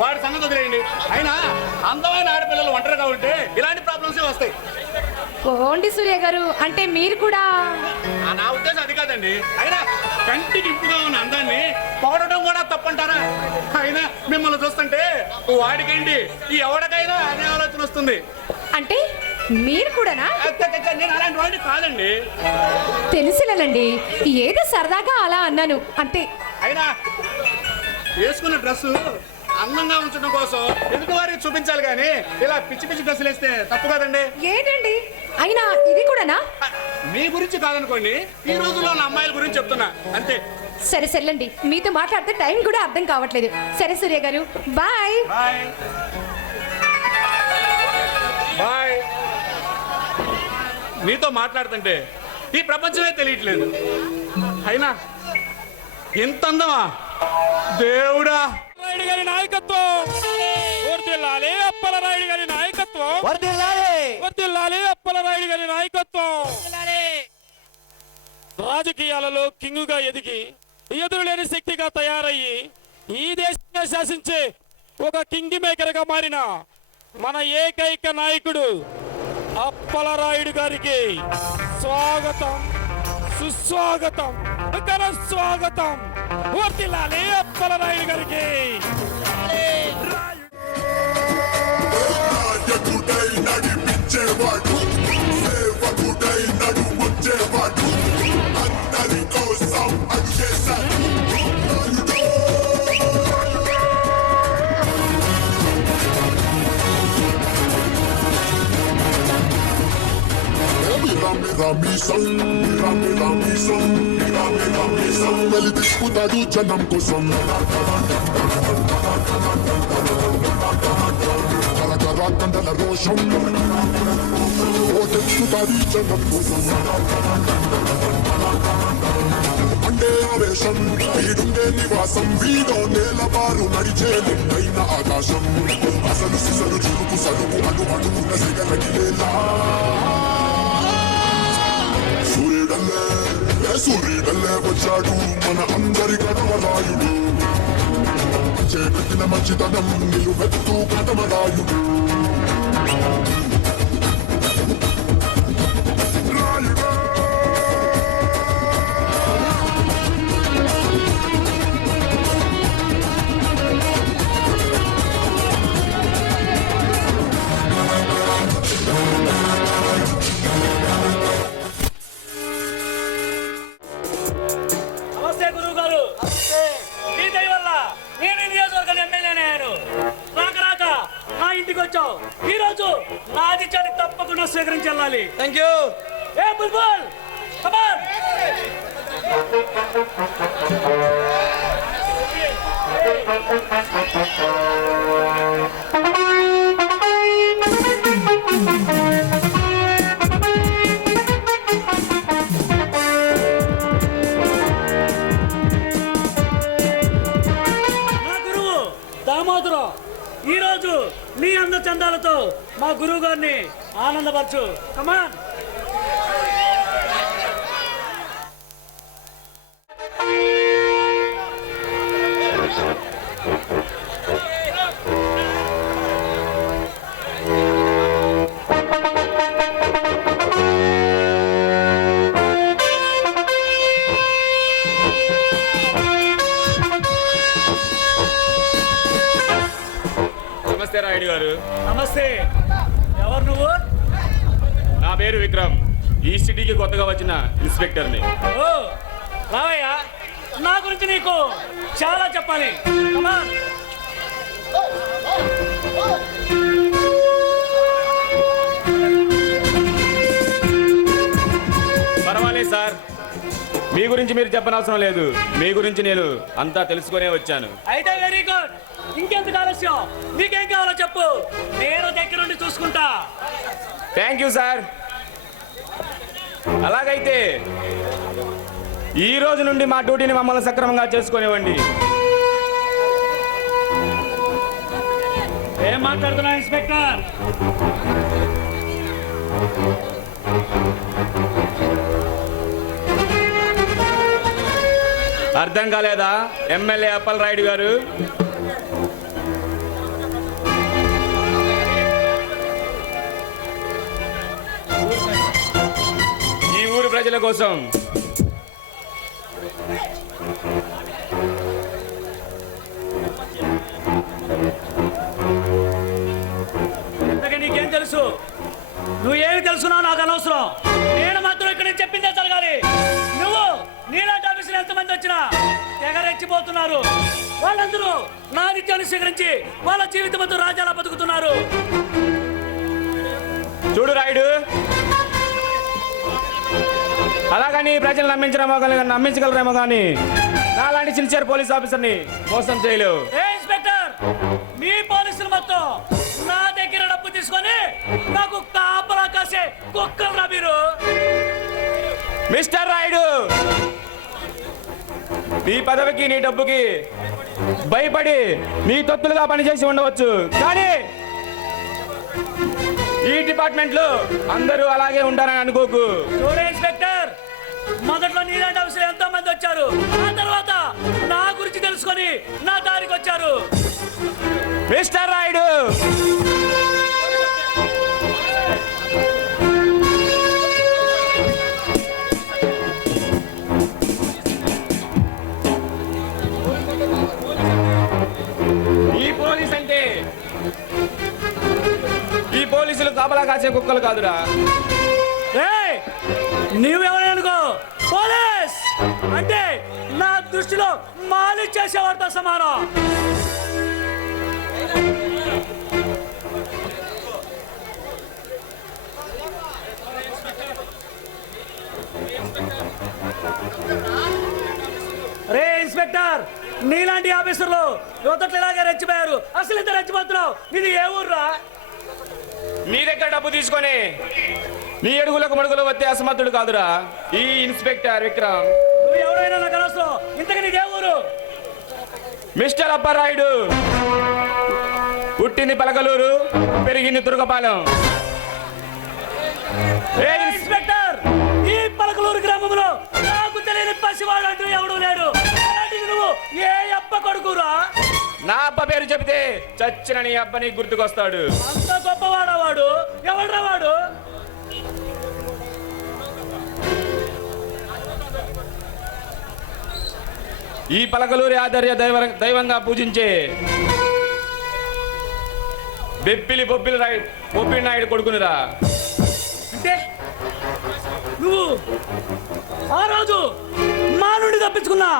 వాడి సంగతి వదిలేయండి. అయినా అందమైన ఆడపిల్లలు ఒంటరిగా ఉంటే ఇలాంటి ప్రాబ్లమ్స్ వస్తాయి. పోండి సూర్య గారు, అంటే మీరు కూడా? నా ఉద్దేశం అది కాదండి. అయినా కంటికి ఇంపుగా ఉన్న అందాన్ని పొగడటం కూడా తప్పంటారా? అయినా మిమ్మల్ని చూస్తుంటే వాడికండి ఈ ఎవరికైనా అనే ఆలోచన వస్తుంది. అంటే మీరు కూడానా? నేను అలాంటి వాడిని కాదండి. తెలుసులేనండి, ఏదో సరదాగా అలా అన్నాను అంతే. అయినా వేసుకున్న డ్రెస్సు అందంగా ఉంచడం కోసం ఎదుటి వారికి చూపించాలి కానీ ఇలా పిచ్చి పిచ్చి డ్రెస్సులు వేస్తే తప్పు కదండి. ఏంటండి, అయినా ఇది కూడానా? మీ గురించి కాదనుకోండి, ఈ రోజుల్లో ఉన్న అమ్మాయిల గురించి చెప్తున్నా అంతే. సరే సర్లేండి, మీతో మాట్లాడితే టైం కూడా అర్థం కావట్లేదు. సరే సూర్య గారు, బాయ్ బాయ్ బాయ్. నీతో మాట్లాడుతుంటే ఈ ప్రపంచమే తెలియట్లేదు. అయినా ఎంత అందమా దేవుడా! రాయుడు గారి నాయకత్వం వర్ధిల్లాలి, అప్పలరాయుడు గారి నాయకత్వం వర్ధిల్లాలి, అప్పలరాయుడు గారి నాయకత్వం. రాజకీయాలలో కింగుగా ఎదిగి ఎదురులేని శక్తిగా తయారయ్యి ఈ దేశాన్ని శాసించే ఒక కింగ్ మేకర్ గా మారిన మన ఏకైక నాయకుడు అప్పలరాయుడు గారికి స్వాగతం, సుస్వాగతం, ఘన స్వాగతం. వర్ధిల్లాలి అప్పలరాయుడు గారికి. నాయకుడై నడిపించేవాడు, సేవకుడై నడుమొచ్చేవాడు, అందరి కోసం అడుగేశాడు. వెళ్ళి తీసుకుంటాడు జనం కోసం. కలకరాకండల రోషం ఓటెత్తుతాది జనం కోసం. అండే ఆవేశం వీడుండే నివాసం, వీడో నేలబారు నడిచే నిండైన ఆకాశం. అసలు సిసలు చురుకు సరుకు అను అడుగున్న సిగరగిలేలా సూర్యుడల్లే వచ్చాడు మన అందరి కటమరాయుడు. చేపట్టిన మంచితనం నిలువెత్తు కటమరాయుడు. ఈ రోజు నా ఆతిథ్యాన్ని తప్పకుండా స్వీకరించాలి. Thank you. A Bulbul, come on. నా గురువు దామోదరం ఈరోజు నీ అందచందాలతో మా గురువు గారిని ఆనందపరచు. కమాన్. నమస్తే రాయుడు గారు. నమస్తే. ఎవరు నువ్వు? నా పేరు విక్రమ్. ఈ సిటీకి కొత్తగా వచ్చిన ఇన్స్పెక్టర్ని. ఓ రావయ్యా, నా గురించి నీకు చాలా చెప్పాలి. కమాన్. పర్వాలేదు సార్, మీ గురించి మీరు చెప్పనవసరం లేదు. మీ గురించి నేను అంతా తెలుసుకునే వచ్చాను. అయితే వెరీ గుడ్. ఇంకెందుకు ఆలస్యం? నీకేం కావాలో చెప్పు, నేను దగ్గరుండి చూసుకుంటా. Thank you sir. అలాగైతే ఈ రోజు నుండి మా డ్యూటీని మమ్మల్ని సక్రమంగా చేసుకునేవ్వండి. ఏం మాట్లాడుతున్నా ఇన్స్పెక్టర్? అర్థం కాలేదా ఎమ్మెల్యే అప్పల్ రాయుడు గారు? ఈ ఊరు ప్రజల కోసం ఇంతకీ నీకేం తెలుసు? నువ్వేమి తెలుసున్నావు నాకు అనవసరం. నేను మాత్రం ఇక్కడ నేను చెప్పిందే జరగాలి. నువ్వు నీలాంటి ఆఫీసులు ఎంతమంది వచ్చినా తెగరెచ్చిపోతున్నారు. వాళ్ళందరూ నా నిత్యాన్ని స్వీకరించి వాళ్ళ జీవితంతో రాజ్యాలా బతుకుతున్నారు. చూడు రాయుడు, అలాగని ప్రజలు నమ్మించగలరేమో కానీ నాలాంటి సిన్సియర్ పోలీస్ ఆఫీసర్ని మోసం చేయలేవు. ఏ ఇన్స్పెక్టర్, మీ పోలీసులు మొత్తం నా దగ్గర డబ్బు తీసుకొని నాకు కాపలా కాసే కుక్కలురా మీరు. మిస్టర్ రాయుడు, నీ పదవికి నీ డబ్బుకి భయపడి నీ తొత్తులుగా పనిచేసి ఉండవచ్చు, కానీ ఈ డిపార్ట్మెంట్ లో అందరూ అలాగే ఉంటారని అనుకోకు. చూడే ఇన్స్పెక్టర్, మొదట్లో నీలాంటి అవసరం ఎంతో మంది వచ్చారు. ఆ తర్వాత నా గురించి తెలుసుకొని నా దారికి వచ్చారు. మిస్టర్ రాయుడు, ఈ పోలీస్ అంటే ఈ పోలీసులు కాపలా కాసే కుక్కలు కాదురా. నీవెవరైనా అనుకో, పోలీస్ అంటే నా దృష్టిలో మాలి చేసేవారితో సమానం. రే ఇన్స్పెక్టర్, నీలాంటి ఆఫీసర్లు యువతట్లు ఇలాగే రెచ్చిపోయారు. అసలు ఇంత రెచ్చిపోతున్నావు? ఇది ఏ ఊర్రా? నీ దగ్గర డబ్బు తీసుకొని నీ అడుగులకు మడుగులు వచ్చే అసమర్థుడు కాదురా ఈ ఇన్స్పెక్టర్ విక్రమ్. నువ్వు ఎవరైనా నాకు అనవసరం. ఇంతకు నీదే ఊరు? మిస్టర్ అప్పారాయుడు, పుట్టింది పలకలూరు, పెరిగింది తురకపాలెం. ఏ ఇన్స్పెక్టర్, ఈ పలకలూరు గ్రామంలో నాకు తెలియని పసివాడు అంటూ ఎవడూ లేడు. అలాంటిది నువ్వు ఏ అప్ప కొడుకురా? నా అబ్బ పేరు చెబితే చచ్చిన నీ అబ్బ నీకు గుర్తుకొస్తాడు. అంత గొప్పవాడా వాడు? ఎవడ్రా వాడు? ఈ పలకలూరి ఆధ్వర్య దైవంగా పూజించే బొబ్బిలి నాయుడు కొడుకునిరా. అంటే నువ్వు ఆ రోజు మా నుండి తప్పించుకున్నా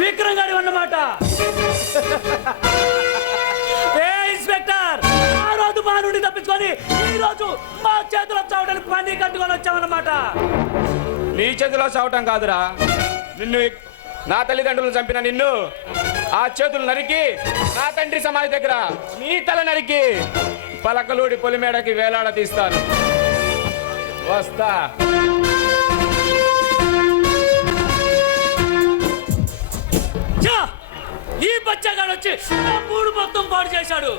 విక్రమ్ గారి అన్నమాట. ఏ ఇన్స్పెక్టర్, ఆ రోజు మా నుండి తప్పించుకొని ఈ రోజు మా చేతిలో చావడానికి పని కట్టుకొని వచ్చామన్నమాట. నీ చేతిలో చావటం కాదురా, నిన్ను నా తల్లిదండ్రులను చంపిన నిన్ను ఆ చేతులు నరికి నా తండ్రి సమాధి దగ్గర నీ తల నరికి పలకలూడి పొలిమేడకి వేలాడ తీస్తాను. వస్తా. ఈ బచ్చగాడు వచ్చి నా మూడు మొత్తం ఏర్పాటు చేశాడు.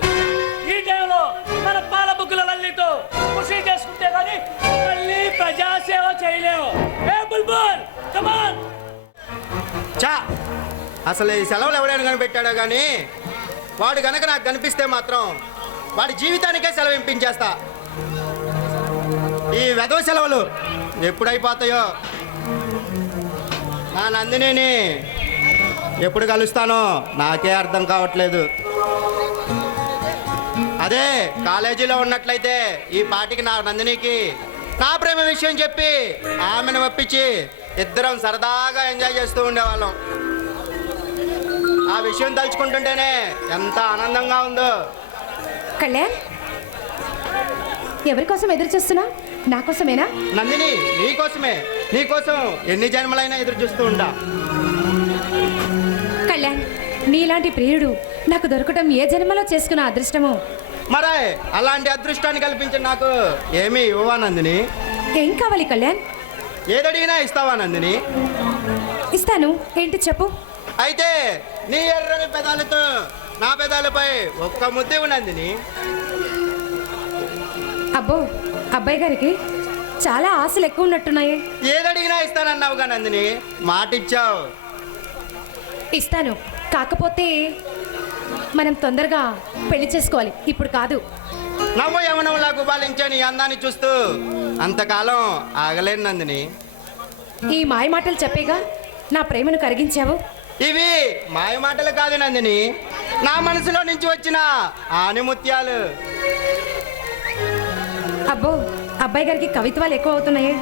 ఈ టైంలో మన పాల బుక్కుల లల్లితో కృషి చేసుకుంటే కానీ మళ్ళీ ప్రజాసేవ చేయలేము. ఏ బుల్బుల్ కమాన్. చా అసలు ఈ సెలవులు ఎవడైనా కనిపెట్టాడో కానీ వాడు గనక నాకు కనిపిస్తే మాత్రం వాడి జీవితానికే సెలవు ఇంపించేస్తా. ఈ వెధవ సెలవులు ఎప్పుడైపోతాయో, నా నందినిని ఎప్పుడు కలుస్తానో నాకే అర్థం కావట్లేదు. అదే కాలేజీలో ఉన్నట్లయితే ఈ పాటికి నా నందినికి నా ప్రేమ విషయం చెప్పి ఆమెను ఒప్పించి ఇద్దరం సరదాగా ఎంజాయ్ చేస్తూ ఉండేవాళ్ళం. ఆ విషయం తలుచుకుంటుంటేనే ఎంత ఆనందంగా ఉందో. కళ్యాణ్, ఎవరి కోసం ఎదురు చూస్తున్నా? నా కోసమేనా? నందిని, నీకోసమే. నీకోసం ఎన్ని జన్మలైనా ఎదురు చూస్తూ ఉంటా. కళ్యాణ్, నీలాంటి ప్రియుడు నాకు దొరకటం ఏ జన్మలో చేసుకున్న అదృష్టమో. మరే అలాంటి అదృష్టాన్ని కల్పించిన నాకు ఏమీ ఇవ్వవా నందిని? ఏం కావాలి కళ్యాణ్? ఏదడిగినా ఇస్తావా నందిని? ఇస్తాను. ఏంటి చెప్పు. అయితే నీ ఎర్రని పెదాలతో నా పెదాలపై ఒక్క ముద్దు ఇవ్వు నందిని. అబ్బో, అబ్బాయి గారికి చాలా ఆశలు ఎక్కువ ఉన్నట్టున్నాయి. ఏదడిగినా ఇస్తానన్నావుగా నందిని, మాటిచ్చావు. ఇస్తాను. కాకపోతే మనం తొందరగా పెళ్లి చేసుకోవాలి, ఇప్పుడు కాదు. నవ్వు యవనంలా గుబాలించే నీ అందాన్ని చూస్తూ అంతకాలం ఆగలేను నందిని. ఈ మాయ మాటలు చెప్పేగా నా ప్రేమను కరిగించావు. ఇవి మాయ మాటలు కాదు నందిని, నా మనసులో నుంచి వచ్చిన ఆనిముత్యాలు. అబ్బో, అబ్బాయి గారికి కవిత్వాలు ఎక్కువ అవుతున్నాయి.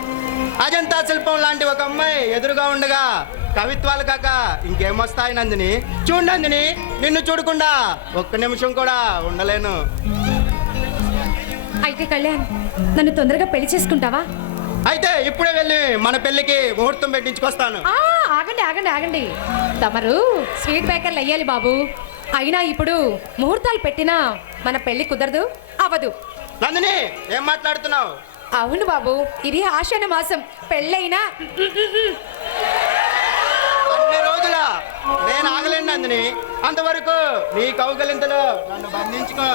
అజంతా శిల్పం లాంటి ఒక అమ్మాయి ఎదురుగా ఉండగా కవిత్వాలు కాక ఇంకేమొస్తాయి నందిని? చూడు నందిని, నిన్ను చూడకుండా ఒక్క నిమిషం కూడా ఉండలేను. అయితే కళ్యాణ్, నన్ను తొందరగా పెళ్లి చేసుకుంటావా? అయితే ఇప్పుడే వెళ్ళి మన పెళ్లికి ముహూర్తం పెట్టించుకొస్తాను. ఆగండి ఆగండి ఆగండి, తమరు స్వీట్ బేకర్లు అయ్యాలి బాబు. అయినా ఇప్పుడు ముహూర్తాలు పెట్టినా మన పెళ్లి కుదరదు, అవ్వదు. నందిని, ఏం మాట్లాడుతున్నావు? అవును బాబు, ఇది ఆషాఢ మాసం. పెళ్ళైనా అన్ని రోజుల నేను ఆగలేను నందిని. అంతవరకు నీ కౌగలింతలో నన్ను బంధించుకో.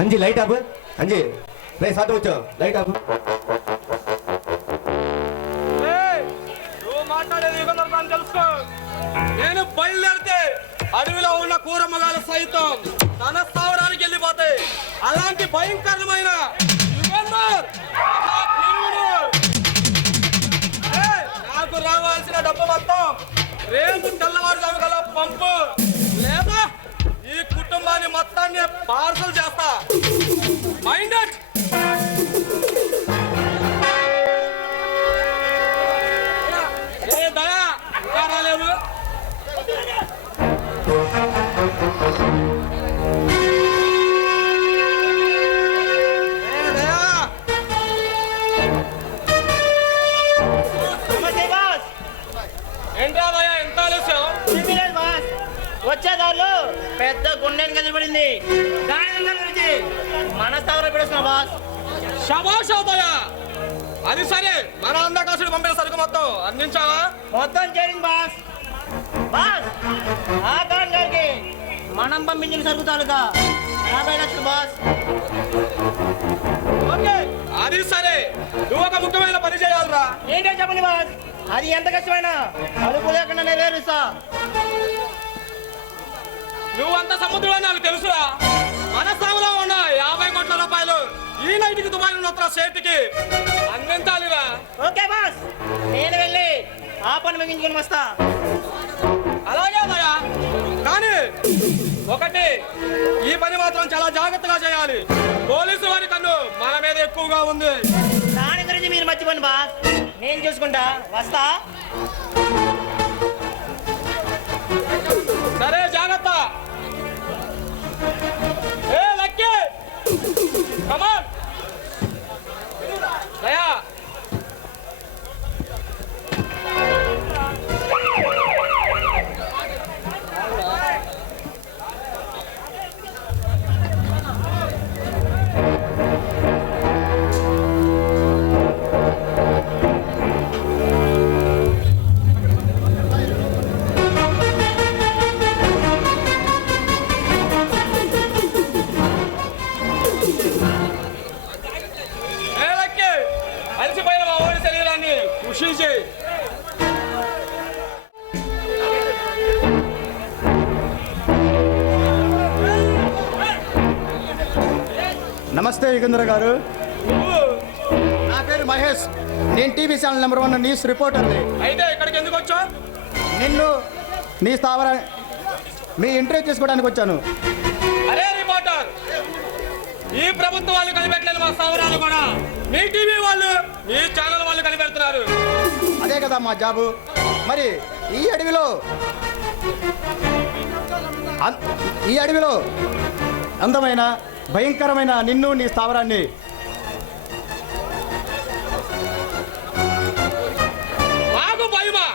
అంజీ లైట్ ఆపు. అంజీ రే సాధు వచ్చా, లైట్ ఆపు. నువ్వు మాట్లాడేది తెలుసుకో. నేను బయలుదేరితే అడవిలో ఉన్న కూరమగాలు సైతం తన స్థావరానికి వెళ్ళిపోతాయి. అలాంటి భయంకరమైన నాకు రావాల్సిన డబ్బు మొత్తం రేపు తెల్లవారుజాము గల పంపు, లేదా ఈ కుటుంబాన్ని మొత్తాన్ని పార్సల్ చేస్తా. మైండెడ్. ఏ దయా ఇంకా రాలేదు? ఏంట్రా దయా, ఎంత ఆలస్యం? వచ్చేదారులు పెద్ద గుండెని కదిలిపడింది. దాని గురించి మన స్థావరం పెడుతున్నా బాస్. శభాష్ దయా, అది సరే, మన అందకాసుడు పంపిన సరుకు మొత్తం అందించావా? మొత్తం చేరింది బాస్. బాస్, ఆ ఖాన్ గారికి మనం పంపించిన సరుకు తాలూకా 50 లక్షలు బాస్. ఓకే, అది సరే. నువ్వు ఒక ముఖ్యమైన పని చేయాలిరా. ఏంటో చెప్పండి బాస్. అది ఎంత కష్టమైనా అడుగు లేకుండా నెరవేరుస్తా. నువ్వంత సముద్రం నాకు తెలుసురా. మన స్థానంలో ఉన్న 50 కోట్ల రూపాయలు ఈ నైట్కి దుబాయ్ ఉన్న సేటుకి అందించాలిరా. ఓకే బాస్, నేను వెళ్ళి ఆ పని ముగించుకుని వస్తా. అలాగే అదయా, కానీ ఒకటి, ఈ పని మాత్రం చాలా జాగ్రత్తగా చేయాలి. పోలీసు వారి కన్ను మన మీద ఎక్కువగా ఉంది. దాని గురించి మీరు మర్చిపోండి బాస్, నేను చూసుకుంటా. వస్తా. సరే, జాగ్రత్త. ఏ లక్కీ, కమాన్. దయా, అలసిపోయిన మా ఓడి శరీరాన్ని కృషి చేయి. నమస్తే యుగేంద్ర గారు. నా పేరు మహేష్. నేను టీవీ ఛానల్ నెంబర్ 1 న్యూస్ రిపోర్టర్ని. అయితే ఇక్కడికి ఎందుకు వచ్చా? నిన్ను నీ స్థావర మీ ఇంటర్వ్యూ చేసుకోవడానికి వచ్చాను. అరే రిపోర్టర్, ఈ ప్రభుత్వం వాళ్ళు కనిపెట్టలేదు మా స్థావరాలు కూడా మీ టీవీ వాళ్ళు, మీ ఛానల్ వాళ్ళు కనిపెడుతున్నారు. అదే కదా మా జాబు. మరి ఈ అడవిలో అందమైన భయంకరమైన నిన్ను నీ స్థావరాన్ని మాకు భయమా?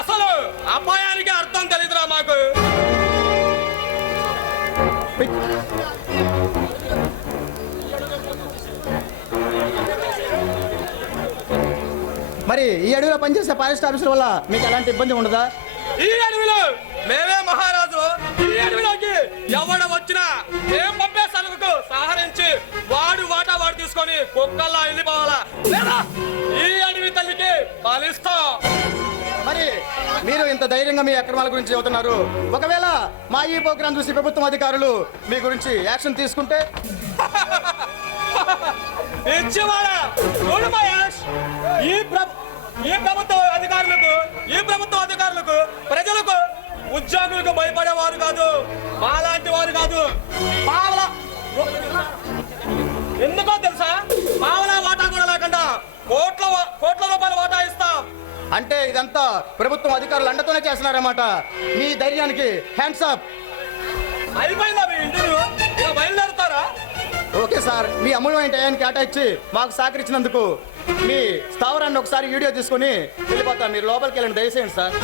అసలు అపాయానికి అర్థం తెలియదురా మాకు. మరి ఈ అడవిలో పనిచేసే ఫారెస్ట్ ఆఫీసర్ వల్ల మీకు ఎలాంటి ఇబ్బంది ఉండదా? ఈ అడవిలో మేమే మహారాజు. ఈ అడవిలోకి ఎవడ వచ్చినా ఏం పంపే సరుకుకు సహరించి వాడు తీసుకొని కుక్కల్లా వెళ్ళిపోవాలా లేదా ఈ అడవి తల్లికి పాలిస్తాం. మరి మీరు ఇంత ధైర్యంగా మీ అక్రమాల గురించి చెబుతున్నారు. ఒకవేళ మా ఈ ప్రోగ్రాం చూసి ప్రభుత్వం అధికారులు మీ గురించి యాక్షన్ తీసుకుంటే? ఈ ప్రభుత్వ అధికారులకు ప్రజలకు ఉద్యోగులకు భయపడేవారు కాదు, మాలాంటి వారు కాదు. ఎందుకో తెలుసా, పావలా వాటా కూడా లేకుండా కోట్ల రూపాయల వాటా ఇస్తాం. అంటే ఇదంతా ప్రభుత్వం అధికారులు అండతోనే చేస్తున్నారన్నమాట. మీ ధైర్యానికి హ్యాండ్స్ అప్. అయిపోయిందా మీ ఇంటర్వ్యూ? ఇక బయలుదేరుతారా? ఓకే సార్, మీ అమూల్యమైన టయాన్ని కేటాయించి మాకు సహకరించినందుకు మీ స్థావరాన్ని ఒకసారి వీడియో తీసుకొని వెళ్ళిపోతాం. మీరు లోపలికి వెళ్ళండి దయచేయండి సార్.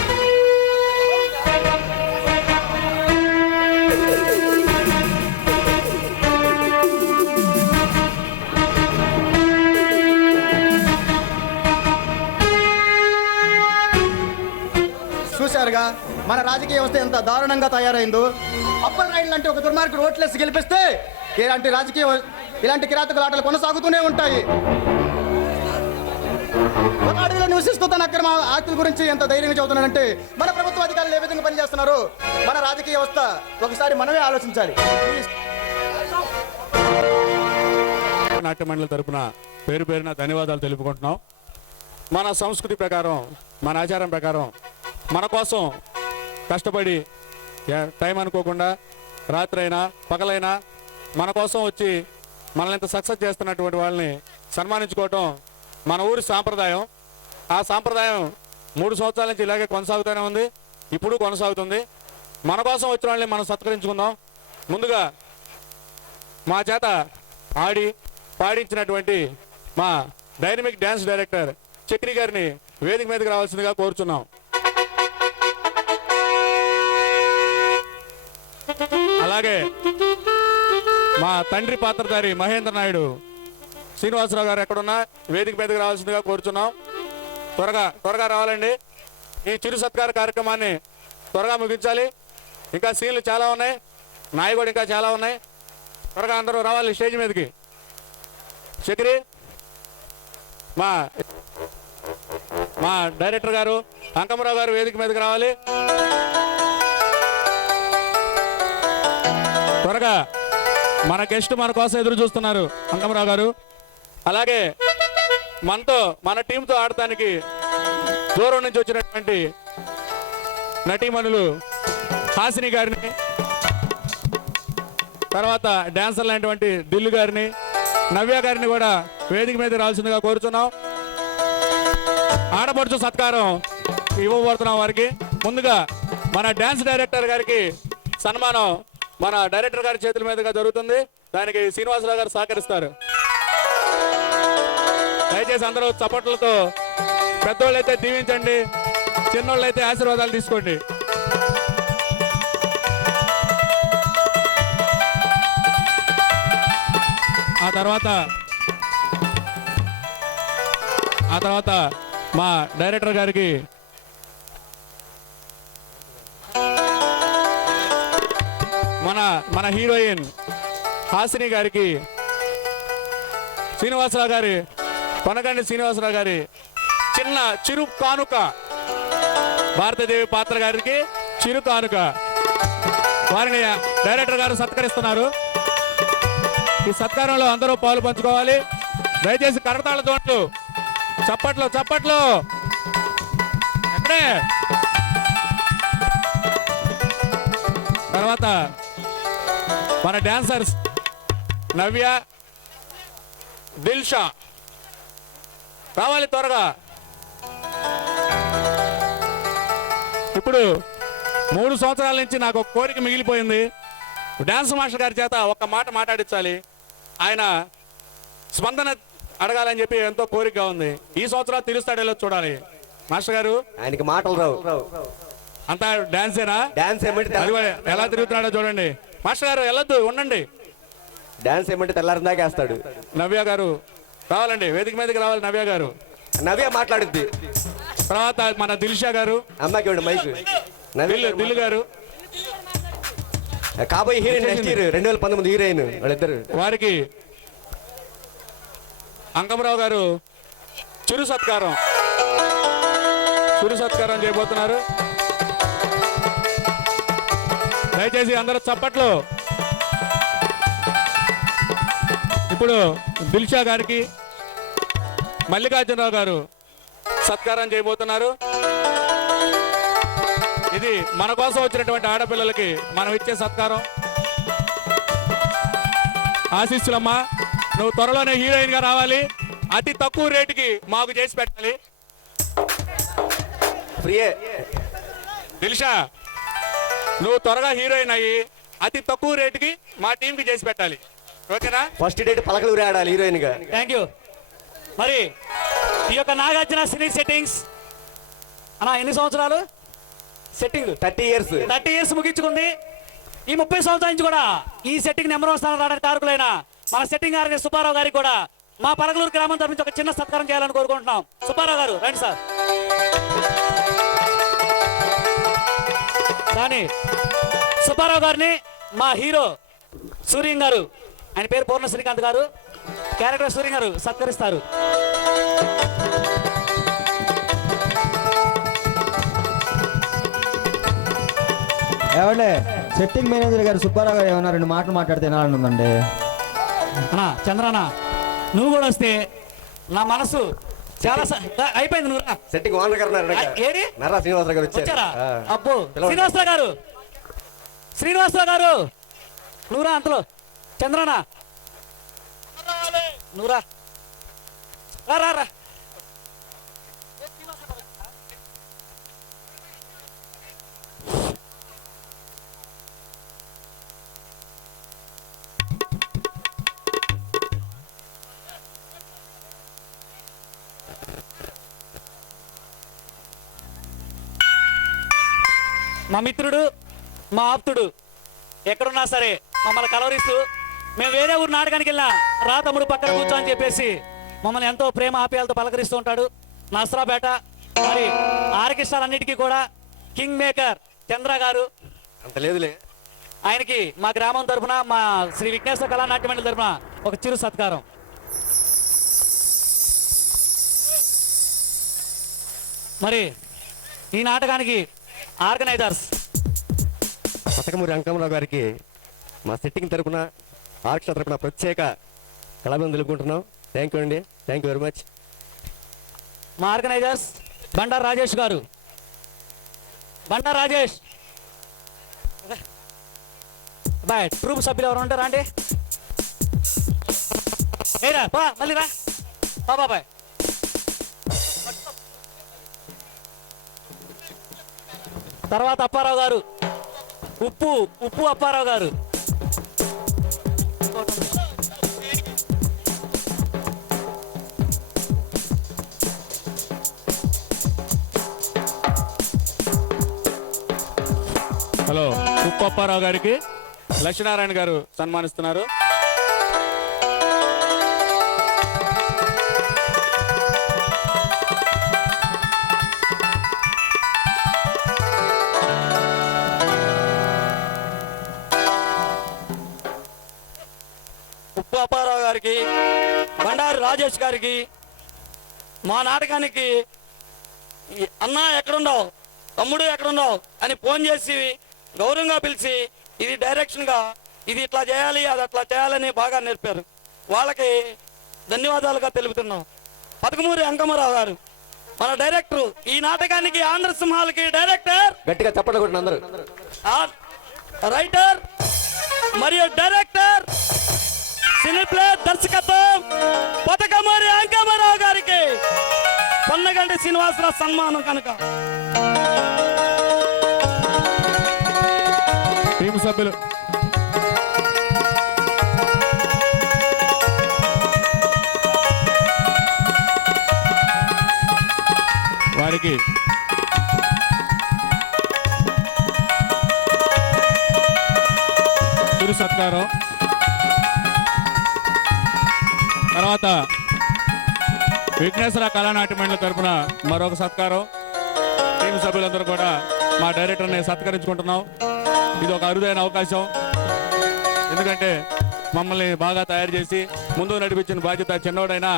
చూశారుగా మన రాజకీయ వ్యవస్థ ఎంత దారుణంగా తయారైందో. అప్పల్ రైడ్ లాంటి ఒక దుర్మార్గుడు ఓట్లేసి గెలిపిస్తే ఇలాంటి కిరాతకుల ఆటలు కొనసాగుతూనే ఉంటాయి. ఒక అడవిలో నివసిస్తూ తన అక్రమ ఆస్తుల గురించి ఎంత ధైర్యంగా చదువుతున్నాడంటే మన ప్రభుత్వ అధికారులు ఏ విధంగా పనిచేస్తున్నారు, మన రాజకీయ వ్యవస్థ ఒకసారి మనమే ఆలోచించాలి. నాట్య మండలి తరపున పేరు పేరున ధన్యవాదాలు తెలుపుకుంటున్నాం. మన సంస్కృతి ప్రకారం, మన ఆచారం ప్రకారం మన కోసం కష్టపడి టైం అనుకోకుండా రాత్రైనా పగలైనా మన కోసం వచ్చి మనల్ని ఇంత సక్సెస్ చేస్తున్నటువంటి వాళ్ళని సన్మానించుకోవటం మన ఊరి సాంప్రదాయం. ఆ సాంప్రదాయం 3 సంవత్సరాల నుంచి ఇలాగే కొనసాగుతూనే ఉంది, ఇప్పుడు కొనసాగుతుంది. మన కోసం వచ్చిన వాళ్ళని మనం సత్కరించుకుందాం. ముందుగా మా చేత ఆడి పాడించినటువంటి మా డైనమిక్ డ్యాన్స్ డైరెక్టర్ చక్రి గారిని వేదిక మీదకి రావాల్సిందిగా కోరుచున్నాం. అలాగే మా తండ్రి పాత్రధారి మహేంద్ర నాయుడు శ్రీనివాసరావు గారు ఎక్కడున్నా వేదిక మీదకి రావాల్సిందిగా కోరుచున్నాం. త్వరగా రావాలండి. ఈ చిరు సత్కార కార్యక్రమాన్ని త్వరగా ముగించాలి. ఇంకా సీన్లు చాలా ఉన్నాయి, నాయి కూడా ఇంకా చాలా ఉన్నాయి. త్వరగా అందరూ రావాలి స్టేజ్ మీదకి. చక్రి మా డైరెక్టర్ గారు అంకమరావు గారు వేదిక మీదకి రావాలి. త్వరగా మన గెస్ట్ మన కోసం ఎదురు చూస్తున్నారు అంకమరావు గారు. అలాగే మన టీంతో ఆడటానికి దూరం నుంచి వచ్చినటువంటి నటీమణులు హాసిని గారిని, తర్వాత డాన్సర్ లాంటి దిల్లు గారిని, నవ్య గారిని కూడా వేదిక మీద రావాల్సిందిగా కోరుతున్నాం. ఆడపడుచు సత్కారం ఇవ్వబోతున్నాం వారికి. ముందుగా మన డాన్స్ డైరెక్టర్ గారికి సన్మానం మన డైరెక్టర్ గారి చేతుల మీదుగా జరుగుతుంది. దానికి శ్రీనివాసరావు గారు సహకరిస్తారు. దయచేసి అందరూ చప్పట్లతో పెద్దోళ్ళు అయితే దీవించండి, చిన్నోళ్ళు అయితే ఆశీర్వాదాలు తీసుకోండి. ఆ తర్వాత మా డైరెక్టర్ గారికి మన హీరోయిన్ హాసిని గారికి కొనగండి శ్రీనివాసరావు గారి చిరు కానుక, భారతదేవి పాత్ర గారికి చిరు కానుక వారిని డైరెక్టర్ గారు సత్కరిస్తున్నారు. ఈ సత్కారంలో అందరూ పాలు పంచుకోవాలి. దయచేసి కరతాళ తోట్లు, చప్పట్లు ఎక్కడే. తర్వాత మన డాన్సర్స్ నవ్య, దిల్షా రావాలి త్వరగా. ఇప్పుడు 3 సంవత్సరాల నుంచి నాకు ఒక కోరిక మిగిలిపోయింది. డాన్స్ మాస్టర్ గారి చేత ఒక మాట మాట్లాడించాలి, ఆయన స్పందన అడగాలని చెప్పి ఎంతో కోరికగా ఉంది. ఈ సంవత్సరం తీరుస్తాడేలో చూడాలి. మాస్టర్ గారు ఆయనకి మాటలు రావు, అంతా డాన్సేనా? డాన్స్ ఏమంటే ఎలా తిరుగుతున్నాడో చూడండి. మాస్టర్ గారు వెళ్ళొద్దు, ఉండండి. డాన్స్ ఏమంటే తెల్లారి దాకేస్తాడు. నవ్య గారు రావాలండి, వేదిక మీదకి రావాలి. నవ్య మాట్లాడుద్ది. తర్వాత మన దిల్షా గారు, అమ్మాకి మైక్. దిల్లు గారు కాబోయే హీరోయిన్, నెక్స్ట్ ఇయర్ 2019 హీరోయిన్ వాళ్ళిద్దరు. వారికి అంకమరావు గారు చిరు సత్కారం చేయబోతున్నారు. దయచేసి అందరూ చప్పట్లు. ఇప్పుడు దిల్షా గారికి మల్లికార్జునరావు గారు సత్కారం చేయబోతున్నారు. ఇది మన కోసం వచ్చినటువంటి ఆడపిల్లలకి మనం ఇచ్చే సత్కారం. ఆశీస్సులమ్మా, నువ్వు త్వరలోనే హీరోయిన్ గా రావాలి. అతి తక్కువ రేటుకి మాకు చేసి పెట్టాలి. దిల్షా, నువ్వు త్వరగా హీరోయిన్ అయ్యి అతి తక్కువ రేటుకి మా టీంకి చేసి పెట్టాలి. ఓకేనా? ఫస్ట్ డేట్ పలకలు ఆడాలి హీరోయిన్ గా. Thank you. మరి ఈ యొక్క నాగార్జున సినీ సెట్టింగ్స్ అన్నా ఎన్ని సంవత్సరాలు సెట్టింగ్? 30 ఇయర్స్ ముగించుకుంది. ఈ 30 సంవత్సరాల నుంచి కూడా ఈ సెట్టింగ్ నెంబర్ 1 స్థానం రావడానికి కారకులైన మన సెట్టింగ్ గారికి సుబ్బారావు గారికి కూడా మా పరగలూరు గ్రామం తరఫు నుంచి ఒక చిన్న సత్కారం చేయాలని కోరుకుంటున్నాం. సుబ్బారావు గారు రండి సార్. కానీ సుబ్బారావు గారిని మా హీరో సూర్యం గారు, ఆయన పేరు పూర్ణ శ్రీకాంత్ గారు, క్యారెక్టర్ సూర్యం గారు సత్కరిస్తారు. ఏమండి, సెట్టింగ్ మేనేజర్ గారు సుబ్బారావు గారు ఏమన్నా 2 మాటలు మాట్లాడితే వినాలనుందండి. అన్నా చంద్రనా, నువ్వు కూడా వస్తే నా మనసు చాలా అయిపోయింది. నువ్వు సెట్టింగ్ ఓనర్ గారు ఏడి శ్రీనివాసరావు గారు వచ్చారా? అబ్బో శ్రీనివాసరావు గారు నువ్వురా. అంతలో చంద్రనా నువ్వురా, రా రా. మా మిత్రుడు, మా ఆప్తుడు ఎక్కడున్నా సరే మమ్మల్ని కలవరిస్తూ మేము వేరే ఊరు నాటకానికి వెళ్ళినా రా తమ్ముడు పక్కన కూర్చో అని చెప్పేసి మమ్మల్ని ఎంతో ప్రేమ ఆప్యాయాలతో పలకరిస్తూ ఉంటాడు. నసరాపేట మరి ఆర్కెస్ట్రాలన్నిటికీ కూడా కింగ్ మేకర్ చంద్ర గారు, అంత లేదులే. ఆయనకి మా గ్రామం తరఫున మా శ్రీ విఘ్నేశ్వర కళానాట్య మండలి తరఫున ఒక చిరు సత్కారం. మరి ఈ నాటకానికి ఆర్గనైజర్స్ పతకమూరి అంకమరావు గారికి మా సెట్టింగ్ తరపున ఆర్కెస్ట్రా తరపున ప్రత్యేక కళాభివందనలు తెలుపుకుంటున్నాం. థ్యాంక్ యూ అండి, థ్యాంక్ యూ వెరీ మచ్. మా ఆర్గనైజర్స్ బండారు రాజేష్ గారు. బండారు రాజేష్ బాయ్. ట్రూప్ సభ్యులు ఎవరు ఉంటారా అండి? ఏరా బా, మళ్ళీ రా బాబాయ్. తర్వాత అప్పారావు గారు, ఉప్పు అప్పారావు గారు. హలో, ఉప్పు అప్పారావు గారికి లక్ష్మీనారాయణ గారు సన్మానిస్తున్నారు. ఉప్పు అప్పారావు గారికి, బండారు రాజేష్ గారికి, మా నాటకానికి అన్నా ఎక్కడున్నావు, తమ్ముడు ఎక్కడున్నావు అని ఫోన్ చేసి గౌరవంగా పిలిచి ఇది డైరెక్షన్గా ఇది ఇట్లా చేయాలి అది అట్లా చేయాలని బాగా నేర్పారు. వాళ్ళకి ధన్యవాదాలుగా తెలుపుతున్నాం. పతకమూరి అంకమరావు గారు మన డైరెక్టర్, ఈ నాటకానికి ఆంధ్ర సింహాలకి డైరెక్టర్, గట్టిగా చప్పట్లు కొట్టిన అందరూ, రైటర్ మరియు డైరెక్టర్, సినీ దర్శకత్వం పతకమూరి అంకమరావు గారికి పొన్నగంటి శ్రీనివాసరావు సన్మానం కనుక టీం సభ్యులు వారికి చిరు సత్కారం. తర్వాత విఘ్నేశ్వర కళానాట్య మండలి తరఫున మరొక సత్కారం. టీం సభ్యులందరూ కూడా మా డైరెక్టర్ని సత్కరించుకుంటున్నాం. ఇది ఒక అరుదైన అవకాశం. ఎందుకంటే మమ్మల్ని బాగా తయారు చేసి ముందు నడిపించిన బాధ్యత చిన్నోడైనా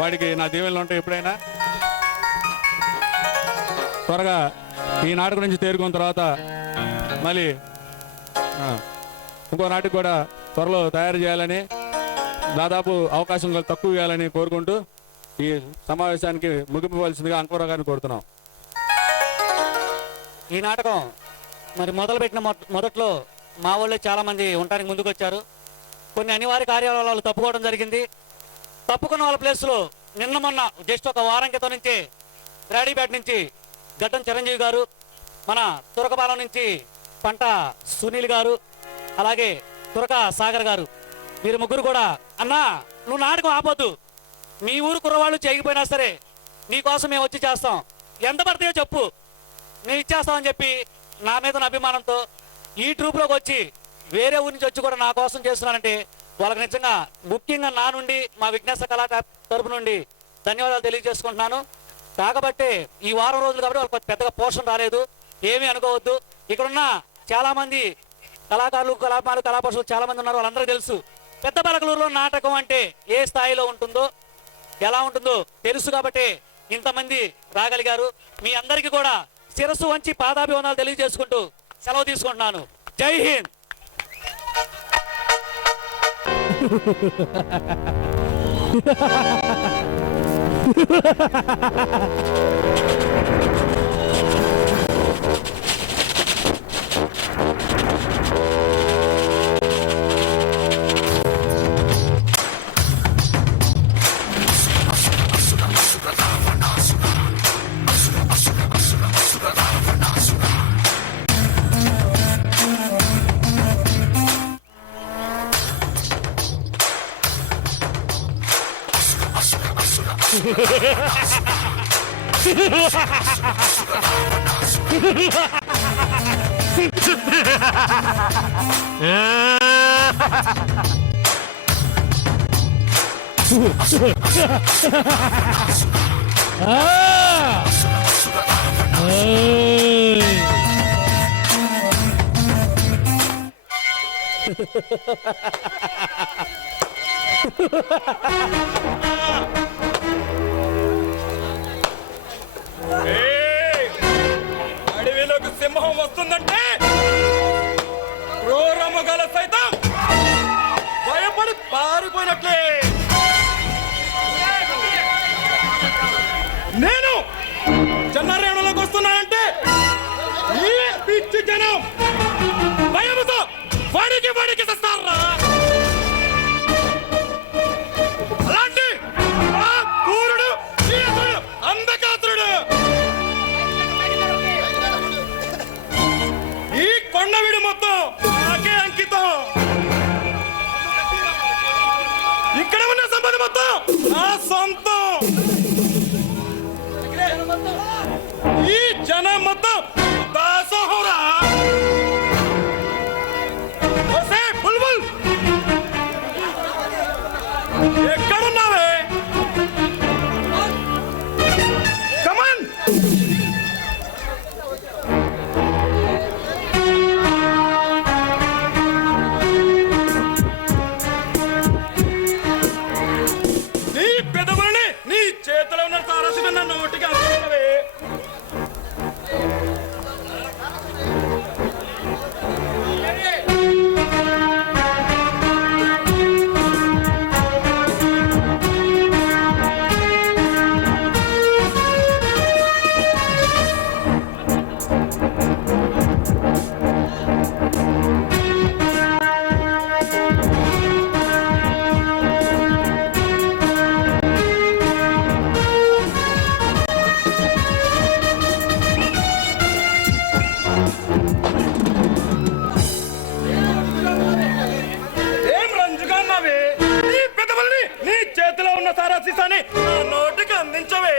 వాడికి నా దీవెనలు ఉంటాయి. ఎప్పుడైనా త్వరగా ఈ నాటకం నుంచి తేరుకున్న తర్వాత మళ్ళీ ఇంకో నాటికి కూడా త్వరలో తయారు చేయాలని, దాదాపు అవకాశం తక్కువ ఇవ్వాలని కోరుకుంటూ ఈ సమావేశానికి ముగింపవలసిందిగా అంకమరావు గారిని కోరుతున్నాం. ఈ నాటకం మరి మొదలుపెట్టిన మొదట్లో మా వాళ్ళే చాలామంది ఉండడానికి ముందుకు వచ్చారు. కొన్ని అనివార్య కార్యాలయాలు తప్పుకోవడం జరిగింది. తప్పుకున్న వాళ్ళ ప్లేస్లో నిన్న మొన్న జస్ట్ ఒక వారం క్రితం నుంచి రాడీపేట నుంచి గడ్డం చిరంజీవి గారు, మన తురకపాలెం నుంచి పంట సునీల్ గారు, అలాగే తురక సాగర్ గారు, మీరు ముగ్గురు కూడా అన్నా నువ్వు నాటకం ఆపొద్దు, మీ ఊరు కుర్రవాళ్ళు చేయకపోయినా సరే నీకోసం మేము వచ్చి చేస్తాం, ఎంత పడతాయో చెప్పు మేము ఇచ్చేస్తామని చెప్పి నా మీద అభిమానంతో ఈ ట్రూప్లోకి వచ్చి వేరే ఊరి నుంచి వచ్చి కూడా నా కోసం చేస్తున్నానంటే వాళ్ళకి నిజంగా ముఖ్యంగా నా నుండి మా విఘ్నేశ్వర కళా తరపు నుండి ధన్యవాదాలు తెలియజేసుకుంటున్నాను. కాకపోతే ఈ వారం రోజులు కాబట్టి వాళ్ళకి పెద్దగా పోషణ రాలేదు, ఏమీ అనుకోవద్దు. ఇక్కడున్న చాలామంది కళాకారులు కళాపోషకులు చాలామంది ఉన్నారు, వాళ్ళందరికీ తెలుసు పెద్ద పలకలూరులో నాటకం అంటే ఏ స్థాయిలో ఉంటుందో ఎలా ఉంటుందో తెలుసు కాబట్టి ఇంతమంది రాగలిగారు. మీ అందరికీ కూడా శిరస్సు వంచి పాదాభివందనాలు తెలియజేసుకుంటూ సెలవు తీసుకుంటున్నాను. జై హింద్. అడవిలోకి సింహం వస్తుందంటే క్రూరముగల సైతం భయపడి పారిపోయినట్లే. నేను జనరేణలోకి వస్తున్నానంటే ఈ పిచ్చి జనం భయముతో వాడికి తెస్తారా. అలాంటి ఆ క్రూరుడు నీచుడు, అంధకాసురుడు ఈ కొండవీడు మొత్తం నాకే అంకితం. ఇక్కడ ఉన్న సంపద మొత్తం నా సొంతం. ఈ జనం మొత్తం దాసోహరా. బుల్బుల్ ఎక్కడున్నావే? కమన్. నీ పెదవులని నీ చేతిలో ఉన్న తారసుగా నన్ను ఒట్టిగా అనుకున్నావే. ఏం రంజుగా ఉన్నావే? నీ పెదవులని నీ చేతిలో ఉన్న సారాశీసాన్ని నా నోటికి అందించవే.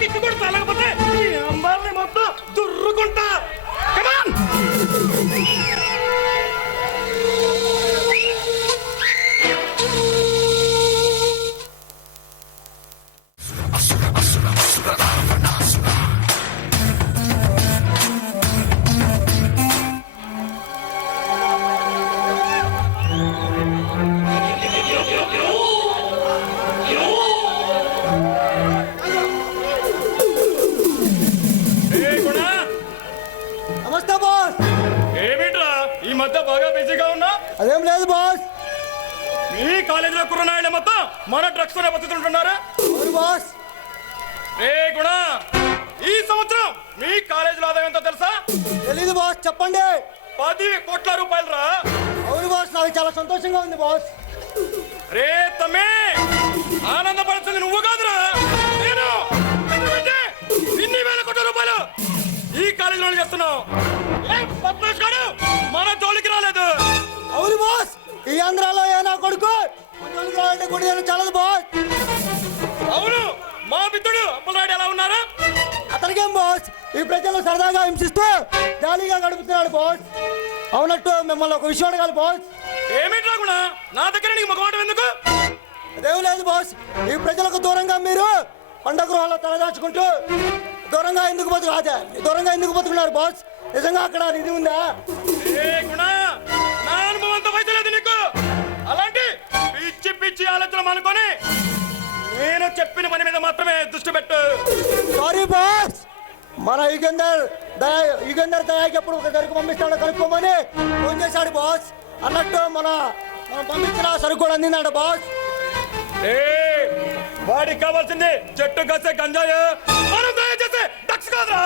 కిక్కు కూడా తలకపోతే ఈ అంబాల్ని మొత్తం దుర్రుకుంటా. కమాన్. నమస్తే బాస్. ఏమిట్రా ఈ మధ్య బాగా బిజీగా ఉన్నా? అదేం లేదు బాస్. మీ కాలేజీలో కుర్రనాయుడు మొత్తం మన డ్రగ్స్ తోనే బతుకుతుంటున్నారా? అవును బాస్. ఏ గుణ, ఈ సంవత్సరం మీ కాలేజీలో ఆదాయం ఎంతో తెలుసా? తెలీదు బాస్, చెప్పండి. 10 కోట్ల రూపాయలు రా. అవును బాస్, నాకు చాలా సంతోషంగా ఉంది బాస్. రే తమ్మే, ఆనందపడుతుంది నువ్వు కాదురా నేను. ఎందుకంటే ఇన్ని వేల కోట్ల రూపాయలు ఈ కాలేజీలో చేస్తున్నావు. పద్మేష్ గారు మన జోలికి రాలేదు. అవును బాస్, ఈ ఆంధ్రాలో ఏ నా కొడుకు ఉద్యోగం రావాలంటే కొడుకు చాలదు బాస్. అవును, మా మిత్రుడు అప్పలనాయుడు ఎలా ఉన్నారు? అతనికేం బాస్, ఈ ప్రజలు సరదాగా హింసిస్తూ జాలీగా గడుపుతున్నాడు బాస్. అవునట్టు మిమ్మల్ని ఒక విషయం అడగాలి బాస్. ఏమిటి రాకుండా నా దగ్గర నీకు మొగమాటం ఎందుకు? అదేం లేదు బాస్, ఈ ప్రజలకు దూరంగా మీరు పండగ గృహాల్లో తలదాచుకుంటూ దూరంగా ఎందుకు బతుకున్నారు బాస్? నిజంగా అక్కడ నిధి ఉందా? ఏ గుణ, నా అనుభవం అంత వయసు లేదు నీకు. అలాంటి పిచ్చి పిచ్చి ఆలోచనలు అనుకొని నేను చెప్పిన పని మీద మాత్రమే దృష్టి పెట్టు. సారీ బాస్, మన యుగేందర్ దయాకి ఎప్పుడు ఒక సరుకు పంపిస్తాడో కనుక్కోమని ఫోన్ చేశాడు బాస్. అన్నట్టు మనం పంపించిన సరుకు కూడా అందిందంట బాస్. వాడికి కావాల్సింది చెట్టు కసే గంజాయి, మనం తయారు చేసే డ్రగ్స్ కాదురా.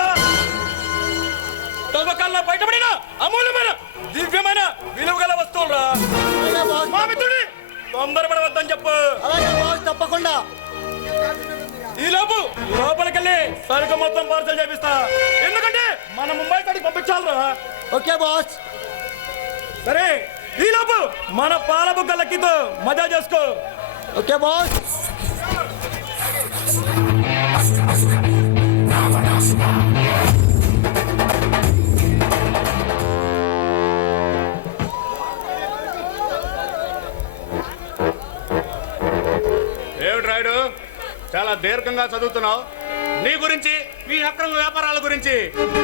తవ్వకాల్లో బయటపడిన అమూల్యమైన దివ్యమైన విలువగల వస్తువులురా. మా మిత్రుడి తొందరపడవద్దని చెప్పు. అలాగే బాస్, తప్పకుండా. ఈ లోపలికెళ్ళి సరుకు మొత్తం పార్సల్ చేపిస్తా. ఎందుకంటే మన ముంబై కాడికి పంపించాలరా. Okay boss. సరే, ఈ లోపు మన పాల బుగ్గ లక్కీతో మజా చేసుకో. Okay boss. రాయుడు చాలా దీర్ఘంగా చదువుతున్నావు. నీ గురించి, నీ అక్రమ వ్యాపారాల గురించి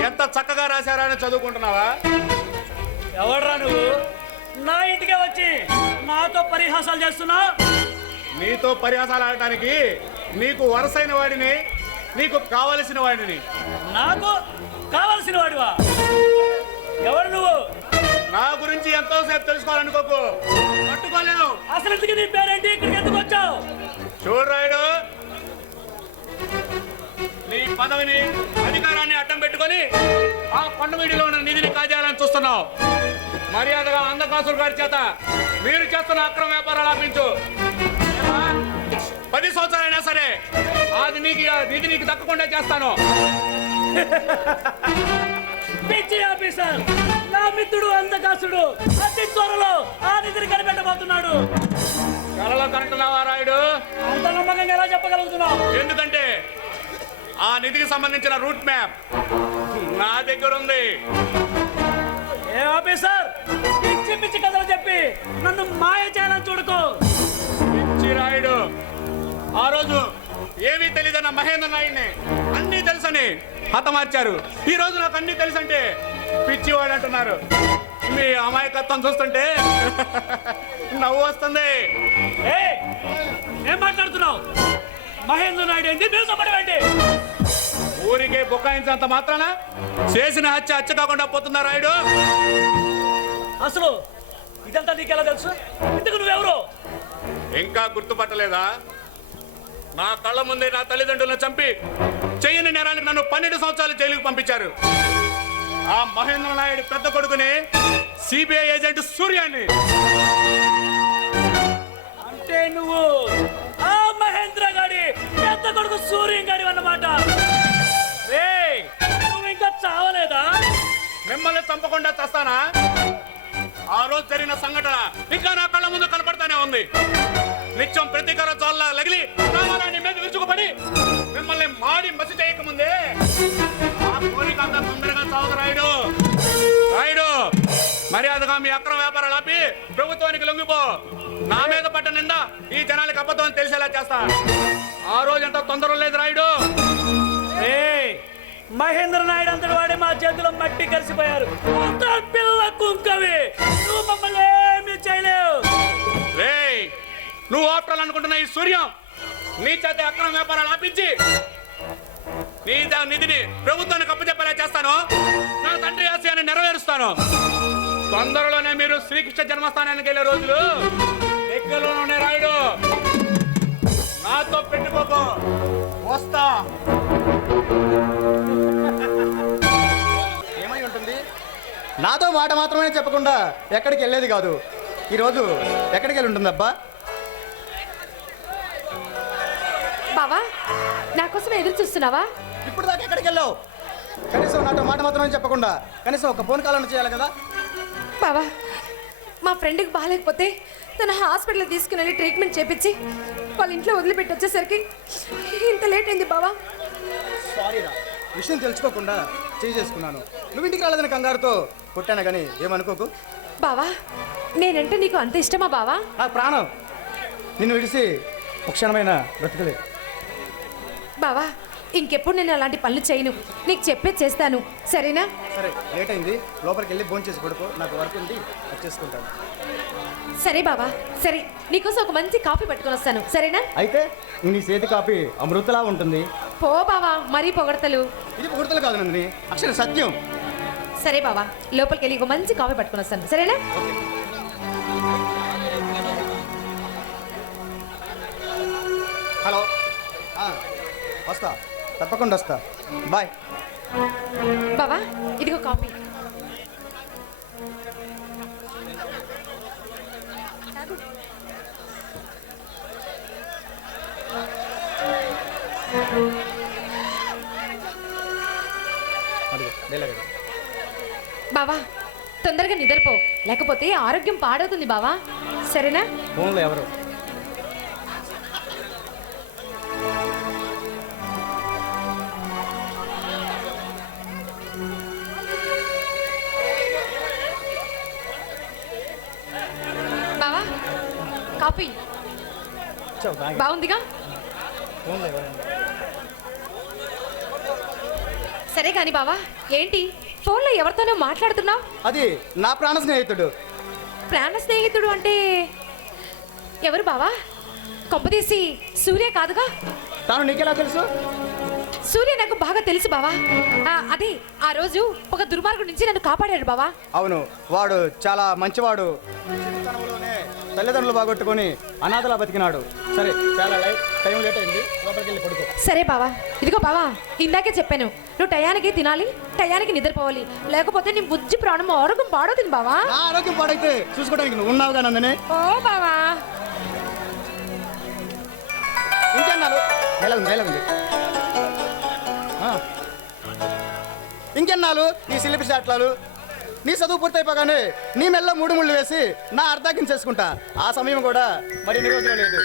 ఎంత చక్కగా రాశారా అని చదువుకుంటున్నావా? ఎవడ్రా నువ్వు నా ఇంటికే వచ్చి నాతో పరిహాసాలు చేస్తున్నావు? నీతో పరిహాసాలు ఆడటానికి నీకు వరసైన వాడిని, నీకు కావలసిన వాడిని. నాకు కావలసిన వాడివా? ఎవరు నువ్వు? నా గురించి ఎంతో సేపు తెలుసుకోవాలనుకోకు, పట్టుకోలేను. అసలు ఇంతకీ నీ పేరేంటి? ఇక్కడికి ఎందుకు వచ్చావు? చూడు రాయుడు, నీ పదవిని, అధికారాన్ని అడ్డం పెట్టుకొని ఆ కొండవీడిలో ఉన్న నిధిని కాజేయాలని చూస్తున్నావు. మర్యాదగా అందకాసులు గారి చేత మీరు చేస్తున్న అక్రమ వ్యాపారాలు ఆపించు. 10 సంవత్సరాలైనా సరే అది నిధి నీకు దక్కకుండా చేస్తాను. పిచ్చి ఆఫీసర్, నా మిత్రుడు అందకాసుడు అతి త్వరలో ఆ నిధిని కనిపెట్టబోతున్నాడు. కలలో కనుంటున్నావా రాయుడు? అంత నమ్మకంగా ఎలా చెప్పగలుగుతున్నావు? ఎందుకంటే ఆ నిధికి సంబంధించిన రూట్ మ్యాప్ నా దగ్గర ఉంది. ఏ ఆఫీసర్, పిచ్చి పిచ్చి కథలు చెప్పి నన్ను మాయ చేయాలని చూడుకో. పిచ్చి రాయుడు, ఆ రోజు ఏమీ తెలీదన్న మహేంద్ర నాయుడిని అన్నీ తెలుసని హతమార్చారు. ఈ రోజు నాకు అన్నీ తెలుసంటే పిచ్చివాడు అంటున్నారు. మీ అమాయకత్వం చూస్తుంటే నవ్వు వస్తుంది. ఏం మాట్లాడుతున్నావు? మహేంద్ర నాయుడు ఏంటి? నిలసపడవేంటి? ఊరికే బుకాయించినంత మాత్రాన చేసిన హత్య కాకుండా పోతుందా రాయుడు? అసలు ఇదంతా నీకెలా తెలుసు? ఇంతకు నువ్వెవరు? ఇంకా గుర్తుపట్టలేదా? నా కళ్ళ ముందే నా తల్లిదండ్రులను చంపి చెయ్యని నేరానికి నన్ను 12 సంవత్సరాలు జైలుకు పంపించారు. ఆ మహేంద్ర నాయుడు పెద్ద కొడుకుని, సిబిఐ ఏజెంట్ సూర్యాన్ని. అంటే నువ్వు ఆ మహేంద్ర గాడి పెద్ద కొడుకు సూర్యం గాడి అన్నమాట. నువ్వు ఇంకా చావలేదా? మిమ్మల్ని చంపకుండా చస్తానా? ఆ రోజు జరిగిన సంఘటన ఇంకా నా కళ్ళ ముందు కనపడతానే ఉంది. నిత్యం ప్రతీకార జోల్లా లగిలి రామారాణి మీద విరుచుకుపడి మిమ్మల్ని మాడి మసి చేయకముందే ఆ కోరిక అంతా తొందరగా చావదు రాయుడు. రాయుడు, మర్యాదగా మీ అక్రమ వ్యాపారాలు ఆపి ప్రభుత్వానికి లొంగిపో. నా మీద పడ్డ నిందా ఈ జనానికి అబద్ధం అని తెలిసేలా చేస్తా. ఆ రోజు ఎంత తొందర లేదు రాయుడు. మహేంద్ర నాయుడు అంతటి వాడే మా చేతిలో మట్టి కలిసిపోయారు. పిల్ల కుంకవి, నువ్వు మమ్మల్ని ఏమీ చేయలేవు. నువ్వు ఆప్టాలు అనుకుంటున్న ఈ సూర్యం నీ చేత అక్రమ వ్యాపారాలు ఆపించి నీ నిధిని ప్రభుత్వానికి అప్పచెప్పేలా చేస్తాను. నా తండ్రి ఆశయాన్ని నెరవేరుస్తాను. తొందరలోనే మీరు శ్రీకృష్ణ జన్మస్థానానికి వెళ్ళే రోజులు దగ్గరలోనే రాయుడు. నాతో పెట్టుకోకు, వస్తా. ఏమై ఉంటుంది? నాతో మాట మాత్రమే చెప్పకుండా ఎక్కడికి వెళ్ళేది కాదు. ఈరోజు ఎక్కడికి వెళ్ళి ఉంటుంది అబ్బా? బావా, నా కోసం ఎదురు చూస్తున్నావా? ఇప్పుడు దాకా ఎక్కడికి వెళ్ళావు? కనీసం నాతో మాట మాత్రమే చెప్పకుండా కనీసం ఒక ఫోన్ కాల్ చేయాలి కదా. బావా, మా ఫ్రెండ్కి బాగాలేకపోతే తన హాస్పిటల్ తీసుకుని వెళ్ళి ట్రీట్మెంట్ చేపించి వాళ్ళ ఇంట్లో వదిలిపెట్టి వచ్చేసరికి ఇంత లేట్ అయింది బావా. సారీ రా, విషయం తెలుసుకోకుండా చేసుకున్నాను. నువ్వు ఇంటికి రాలేదని కంగారుతో కొట్టాను, కానీ ఏమనుకోకు. బావా, నేనంటే నీకు అంత ఇష్టమా బావా? నా ప్రాణం. నిన్ను విడిసి క్షణమైన బ్రతకలే. బావా, ఇంకెప్పుడు నేను అలాంటి పనులు చేయను. నీకు చెప్పేది చేస్తాను, సరేనా? సరే, లేట్ అయింది, లోపలికి వెళ్ళి భోజనం చేసి పడుకో. నాకు వర్క్ ఉంది, వచ్చేసుకుంటాను. సరే బావా, సరే. నీకోసం ఒక మంచి కాఫీ పట్టుకొని వస్తాను, సరేనా? అయితే నీ చేతి కాఫీ అమృతలా ఉంటుంది. పో బావా, మరీ పొగడతలు. ఇది పొగడతలు కాదు నందిని, అక్షర సత్యం. సరే బావా, లోపలికి వెళ్ళి ఒక మంచి కాఫీ పట్టుకొని వస్తాను, సరేనా? హలో, వస్తా, తప్పకుండా వస్తా. బాయ్. బావా, ఇదిగో కాఫీ. బావా, తొందరగా నిద్రపో, లేకపోతే ఆరోగ్యం పాడవుతుంది బావా, సరేనా? ఫోన్లో ఎవరు? బావా, కాఫీ బాగుందిగా? సరే కాని బావా, ఏంటి ఫోన్లో ఎవరితోనో మాట్లాడుతున్నావు? అది నా ప్రాణ స్నేహితుడు. ప్రాణ స్నేహితుడు అంటే ఎవరు బావా? కొంపదీసి సూర్య కాదుగా? తాను నీకెలా తెలుసు? సూర్య నాకు బాగా తెలుసు బావా. అదే ఆ రోజు ఒక దుర్మార్గుడి నుంచి నన్ను కాపాడాడు బావా. అవును, వాడు చాలా మంచివాడు. చిన్నతనంలోనే తల్లిదండ్రులు బాగొట్టుకొని అనాథలా బతికినాడు. సరే, చాలా టైం లేట్ అయింది, లోపలికి వెళ్ళి పడుకో. సరే బావా. ఇదిగో బావా, ఇందాకే చెప్పాను, నువ్వు టయానికి తినాలి, టయానికి నిద్రపోవాలి, లేకపోతే నీ బుజ్జి ప్రాణం ఆరోగ్యం పాడవుతుంది బావా. నా ఆరోగ్యం పాడైతే చూసుకోవడానికి నువ్వు ఉన్నావుగా నందని. ఓ బావా, ఇంకెన్నాళ్ళు ఉంది. ఇంకెన్నాళ్ళు ఈ సిలిపి చాట్లాలు? నీ చదువు పూర్తయిపోగానే నీ మెల్ల 3 ముళ్ళు వేసి నా అర్ధాకిని చేసుకుంటా. ఆ సమయం కూడా మరి ఎన్ని రోజులు లేదు.